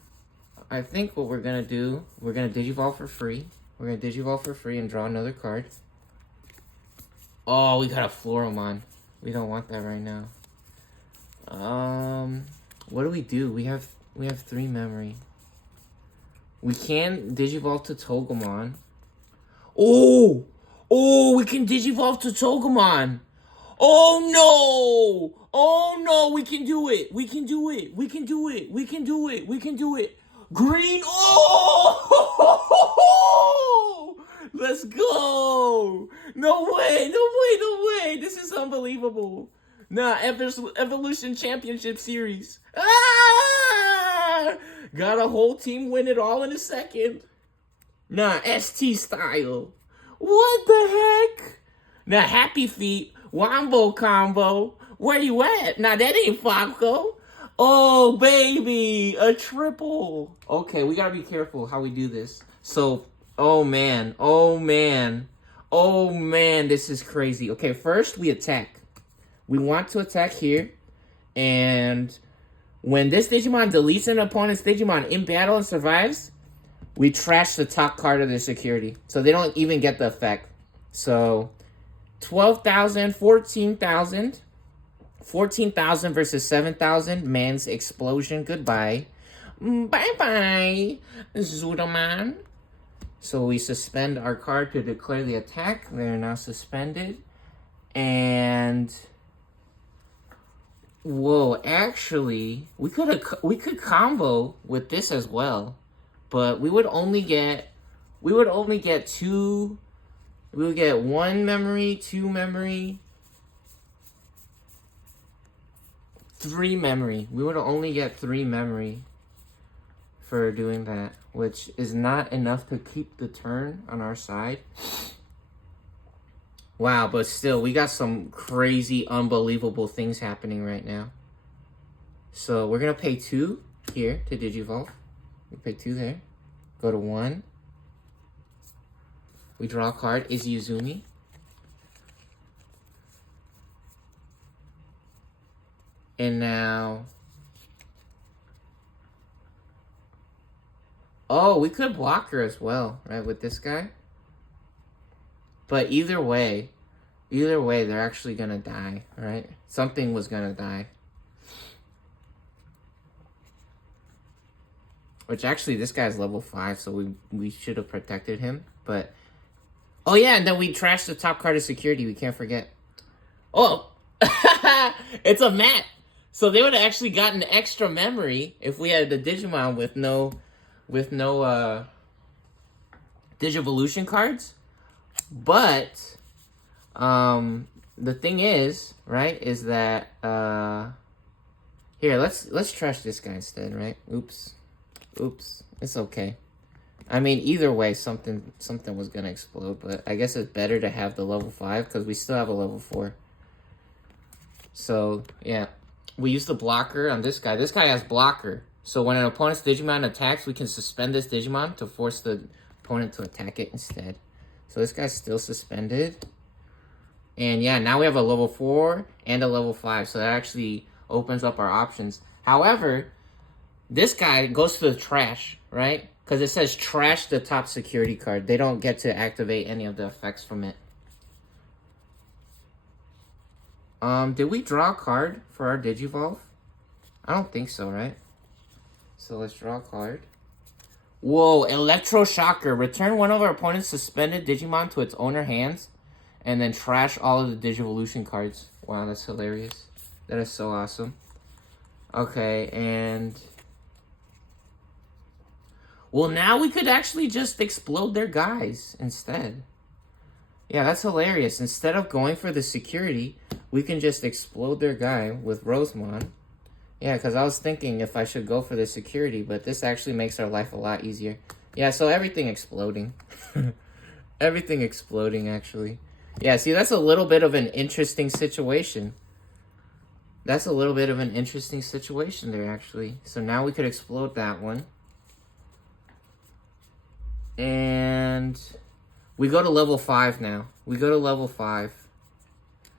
I think what we're going to do, we're going to digivolve for free. And draw another card. Oh, we got a Floramon. We don't want that right now. What do? We have 3 memory. We can digivolve to Togemon. Oh, we can digivolve to Togemon. Oh no, we can do it. Green. Oh, let's go. No way. This is unbelievable. Nah, Evolution Championship Series. Got a whole team win it all in a second. Nah, ST style. What the heck? Now, Happy Feet, Wombo Combo. Where you at? Nah, that ain't Falco. Oh, baby, a triple. Okay, we gotta be careful how we do this. So, oh man, this is crazy. Okay, first we attack. We want to attack here, and when this Digimon deletes an opponent's Digimon in battle and survives, we trash the top card of their security. So they don't even get the effect. So 12,000, 14,000. 14,000 versus 7,000. Man's explosion. Goodbye. Bye-bye, Zudaman. So we suspend our card to declare the attack. They're now suspended. And whoa, actually, we could combo with this as well. But we would only get 2. We would get 1 memory, 2 memory, 3 memory. We would only get 3 memory for doing that, which is not enough to keep the turn on our side. Wow, but still, we got some crazy, unbelievable things happening right now. So we're going to pay 2 here to Digivolve. We pay 2 there. Go to 1. We draw a card. Is Izumi. And now... oh, we could block her as well, right, with this guy. But either way, they're actually going to die, right? Something was going to die. Which actually, this guy's level 5, so we should have protected him. But, oh yeah, and then we trashed the top card of security. We can't forget. Oh, it's a mat. So they would have actually gotten extra memory if we had the Digimon with no Digivolution cards. But the thing is, right, is that here, let's trash this guy instead, right? Oops. It's okay. I mean, either way, something was gonna explode. But I guess it's better to have the level 5 because we still have a level 4. So yeah, we use the blocker on this guy. This guy has blocker. So when an opponent's Digimon attacks, we can suspend this Digimon to force the opponent to attack it instead. So this guy's still suspended. And yeah, now we have a level 4 and a level 5. So that actually opens up our options. However, this guy goes to the trash, right? Because it says trash the top security card. They don't get to activate any of the effects from it. Did we draw a card for our Digivolve? I don't think so, right? So let's draw a card. Whoa, Electroshocker. Return one of our opponent's suspended Digimon to its owner hands. And then trash all of the Digivolution cards. Wow, that's hilarious. That is so awesome. Okay, and... well, now we could actually just explode their guys instead. Yeah, that's hilarious. Instead of going for the security, we can just explode their guy with Rosemon. Yeah, because I was thinking if I should go for the security, but this actually makes our life a lot easier. Yeah, so everything exploding. Everything exploding, actually. Yeah, see, that's a little bit of an interesting situation. That's a little bit of an interesting situation there, actually. So now we could explode that one. And we go to level 5 now. We go to level 5.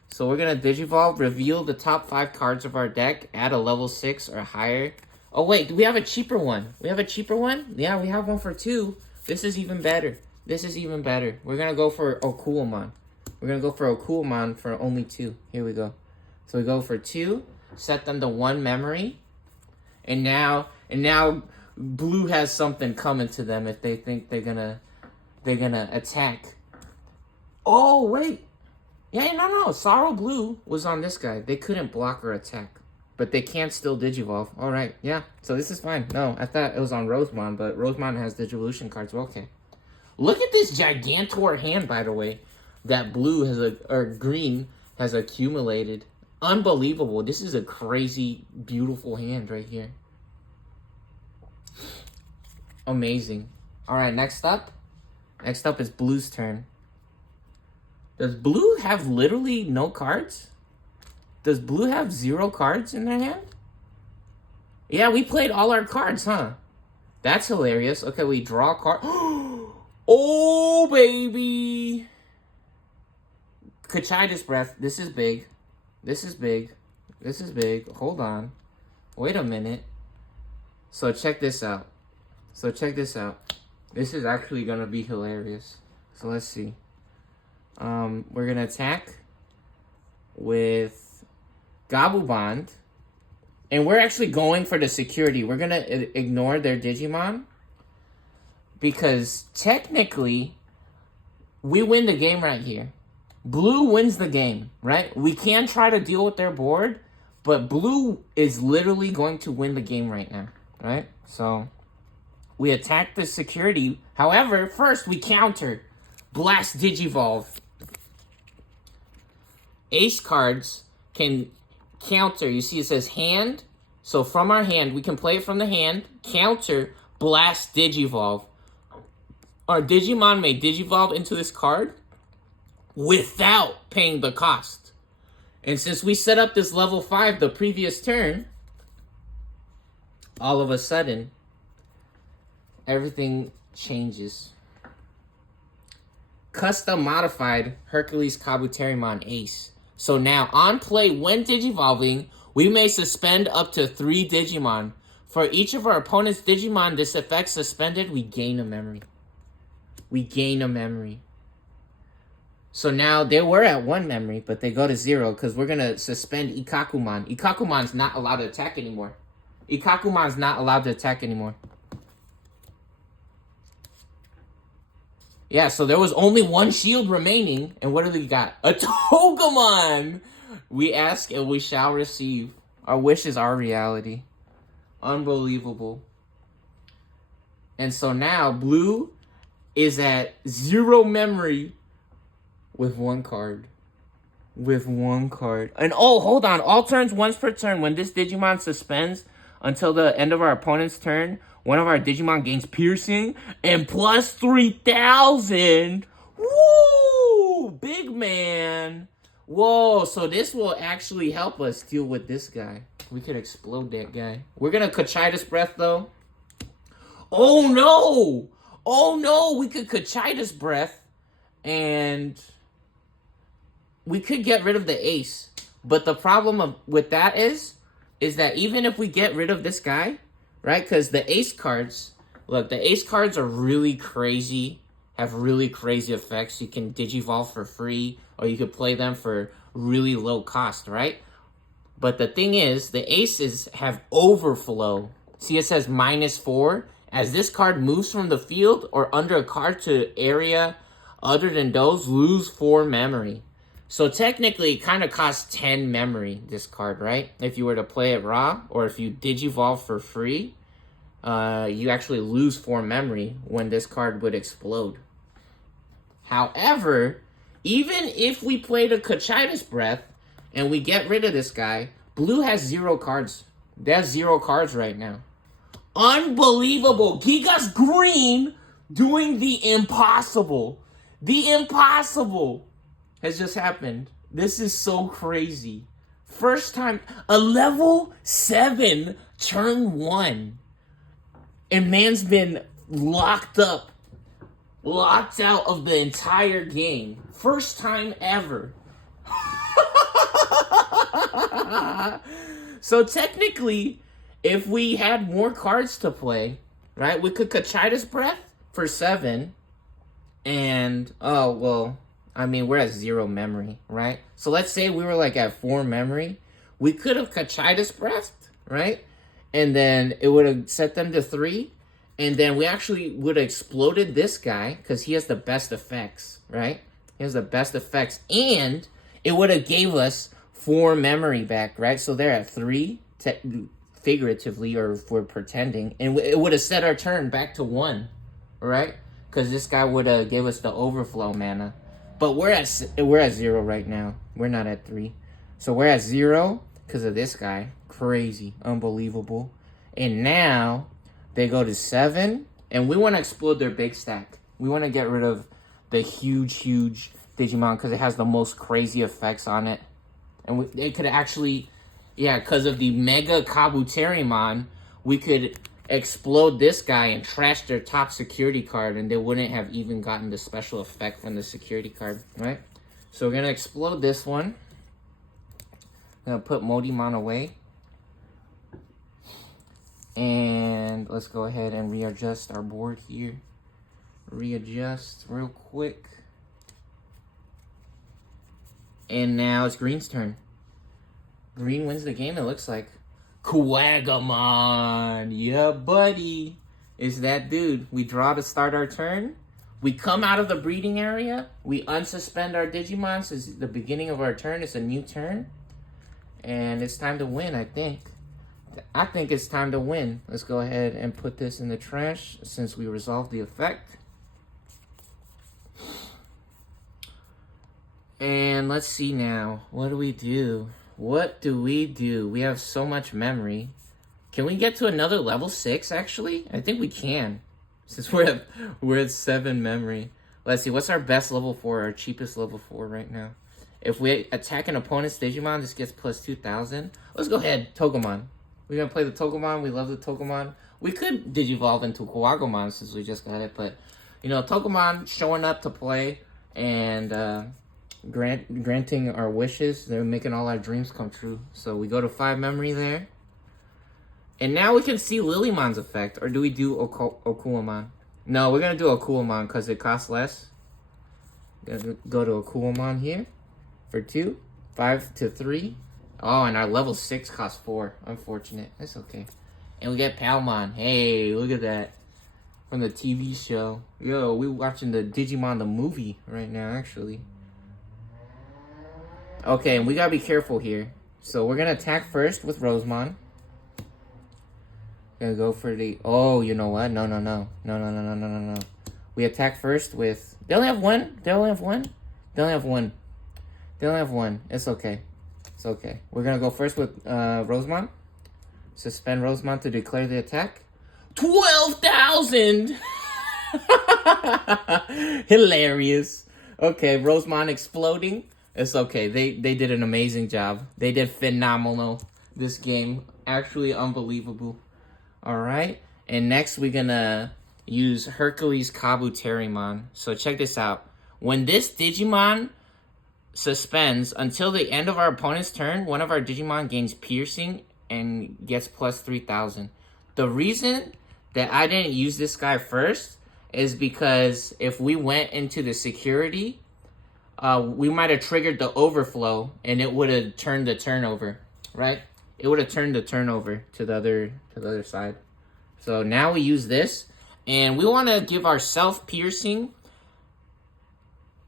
So we're going to Digivolve, reveal the top 5 cards of our deck, add a level 6 or higher. Oh, wait, do we have a cheaper one? We have a cheaper one? Yeah, we have one for 2. This is even better. This is even better. We're going to go for Okuamon. We're going to go for Okuamon for only 2. Here we go. So we go for 2, set them to 1 memory. And now Blue has something coming to them if they think they're gonna attack. Oh, wait. Yeah, no. Sorrow Blue was on this guy. They couldn't block or attack. But they can still Digivolve. All right, yeah. So this is fine. No, I thought it was on Rosemon, but Rosemon has Digivolution cards. Well, okay. Look at this Gigantor hand, by the way, that Blue Green has accumulated. Unbelievable. This is a crazy, beautiful hand right here. Amazing. All right, next up. Next up is Blue's turn. Does Blue have literally no cards? Does Blue have 0 cards in their hand? Yeah, we played all our cards, huh? That's hilarious. Okay, we draw a card. Oh, baby. Cocytus breath. This is big. This is big. This is big. Hold on. Wait a minute. So check this out. This is actually going to be hilarious. So let's see. We're going to attack with Gabubond. And we're actually going for the security. We're going to ignore their Digimon. Because technically, we win the game right here. Blue wins the game, right? We can try to deal with their board, but Blue is literally going to win the game right now, right? So we attack the security. However, first we counter. Blast Digivolve. Ace cards can counter. You see it says hand. So from our hand, we can play it from the hand. Counter, Blast Digivolve. Our Digimon may Digivolve into this card without paying the cost. And since we set up this level 5 the previous turn, all of a sudden, everything changes. Custom modified Hercules Kabuterimon Ace. So now, on play, when Digivolving, we may suspend up to 3 Digimon. For each of our opponent's Digimon this effect suspended, we gain a memory. So now, they were at 1 memory, but they go to 0 because we're going to suspend Ikakumon. Ikakumon's not allowed to attack anymore. Yeah, so there was only 1 shield remaining, and what do we got? A Togemon! We ask and we shall receive. Our wish is our reality. Unbelievable. And so now, Blue is at 0 memory with 1 card. And oh, hold on. All turns once per turn. When this Digimon suspends until the end of our opponent's turn, One of our Digimon gains piercing and plus 3,000. Woo! Big man. Whoa, so this will actually help us deal with this guy. We could explode that guy. We're going to cocytus breath, though. Oh, no! Oh, no! We could cocytus breath. And we could get rid of the ace. But the problem with that is that even if we get rid of this guy, right? Because the ace cards, look, the ace cards are really crazy. Have really crazy effects. You can digivolve for free, or you could play them for really low cost, right? But the thing is, the aces have overflow. See, it says -4. As this card moves from the field or under a card to area other than those, lose 4 memory. So technically, it kind of costs 10 memory, this card, right? If you were to play it raw, or if you digivolve for free, you actually lose 4 memory when this card would explode. However, even if we play the cocytus breath and we get rid of this guy, blue has 0 cards. They have 0 cards right now. Unbelievable. Gigas green doing the impossible. The impossible has just happened. This is so crazy. First time, a level 7 turn 1. And man's been locked up. Locked out of the entire game. First time ever. So technically, if we had more cards to play, right, we could cocytus breath for 7. And, oh, well, I mean, we're at 0 memory, right? So let's say we were like at 4 memory. We could have cocytus breathed, right? And then it would have set them to 3. And then we actually would have exploded this guy because he has the best effects, right? He has the best effects. And it would have gave us 4 memory back, right? So they're at 3, figuratively, or if we're pretending. And it would have set our turn back to 1, right? Because this guy would have gave us the overflow mana. But we're at 0 right now. We're not at 3. So we're at 0 because of this guy. Crazy. Unbelievable. And now they go to 7, and we want to explode their big stack. We want to get rid of the huge Digimon because it has the most crazy effects on it. And it could actually, yeah, because of the Mega Kabuterimon, we could explode this guy and trash their top security card, and they wouldn't have even gotten the special effect from the security card, right? So we're going to explode this one. I'm going to put Modimon away. And let's go ahead and readjust our board here. Readjust real quick. And now it's green's turn. Green wins the game, it looks like. Quagamon! Yeah, buddy! It's that dude. We draw to start our turn. We come out of the breeding area. We unsuspend our Digimon since the beginning of our turn. It's a new turn. And it's time to win, I think. I think it's time to win. Let's go ahead and put this in the trash since we resolved the effect. And let's see now. What do we do? What do we do? We have so much memory. Can we get to another level 6, actually? I think we can. Since we're at 7 memory. Let's see. What's our best level 4? Our cheapest level 4 right now? If we attack an opponent's Digimon, this gets plus 2,000. Let's go ahead. Togemon. We're going to play the Togemon. We love the Togemon. We could Digivolve into Quagamon since we just got it. But, you know, Togemon showing up to play and granting our wishes. They're making all our dreams come true. So we go to 5 memory there. And now we can see Lilymon's effect. Or do we do Okuamon? No, we're going to do Okuamon because it costs less. Gonna go to Okuamon here for 2. 5 to 3. Oh, and our level 6 costs 4. Unfortunate. That's okay. And we get Palmon. Hey, look at that. From the TV show. Yo, we watching the Digimon the movie right now, actually. Okay, and we gotta be careful here. So we're gonna attack first with Rosemon. Gonna go for the... Oh, you know what? No. We attack first with... They only have one? They only have one. It's okay. It's okay. We're going to go first with Rosemon. Suspend Rosemon to declare the attack. 12,000. Hilarious. Okay, Rosemont exploding. It's okay. They did an amazing job. They did phenomenal. This game. Actually unbelievable. Alright. And next we're gonna use Hercules Kabuterimon. So check this out. When this Digimon suspends until the end of our opponent's turn, one of our Digimon gains piercing and gets plus 3,000. The reason that I didn't use this guy first is because if we went into the security, we might have triggered the overflow and it would have turned the turnover, right? It would have turned the turnover to the other side. So now we use this, and we want to give our self-piercing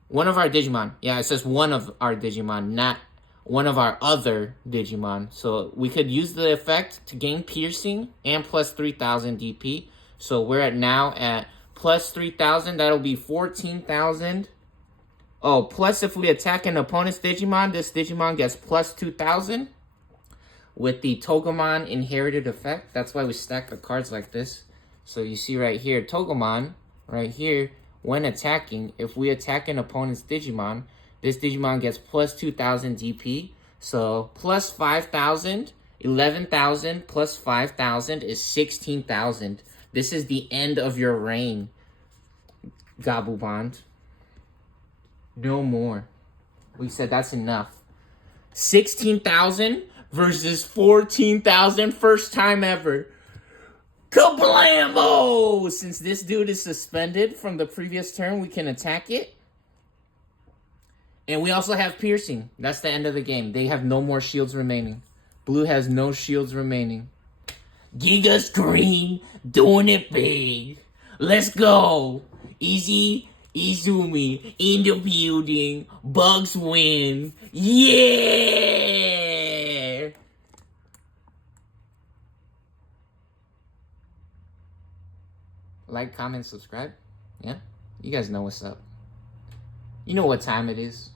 one of our Digimon. Yeah, it says one of our Digimon, not one of our other Digimon. So we could use the effect to gain piercing and plus 3,000 DP. So we're at plus 3,000. That'll be 14,000. Oh, plus if we attack an opponent's Digimon, this Digimon gets plus 2,000 with the Togemon inherited effect. That's why we stack the cards like this. So you see right here, Togemon, right here, when attacking, if we attack an opponent's Digimon, this Digimon gets plus 2,000 DP. So plus 5,000, 11,000 plus 5,000 is 16,000. This is the end of your reign, Gabubond. No more. We said that's enough. 16,000 versus 14,000, first time ever. Kablammo! Since this dude is suspended from the previous turn, we can attack it. And we also have piercing. That's the end of the game. They have no more shields remaining. Blue has no shields remaining. Gigas Green doing it big. Let's go. Easy Izumi in the building. Bugs win. Yeah! Like, comment, subscribe. Yeah? You guys know what's up. You know what time it is.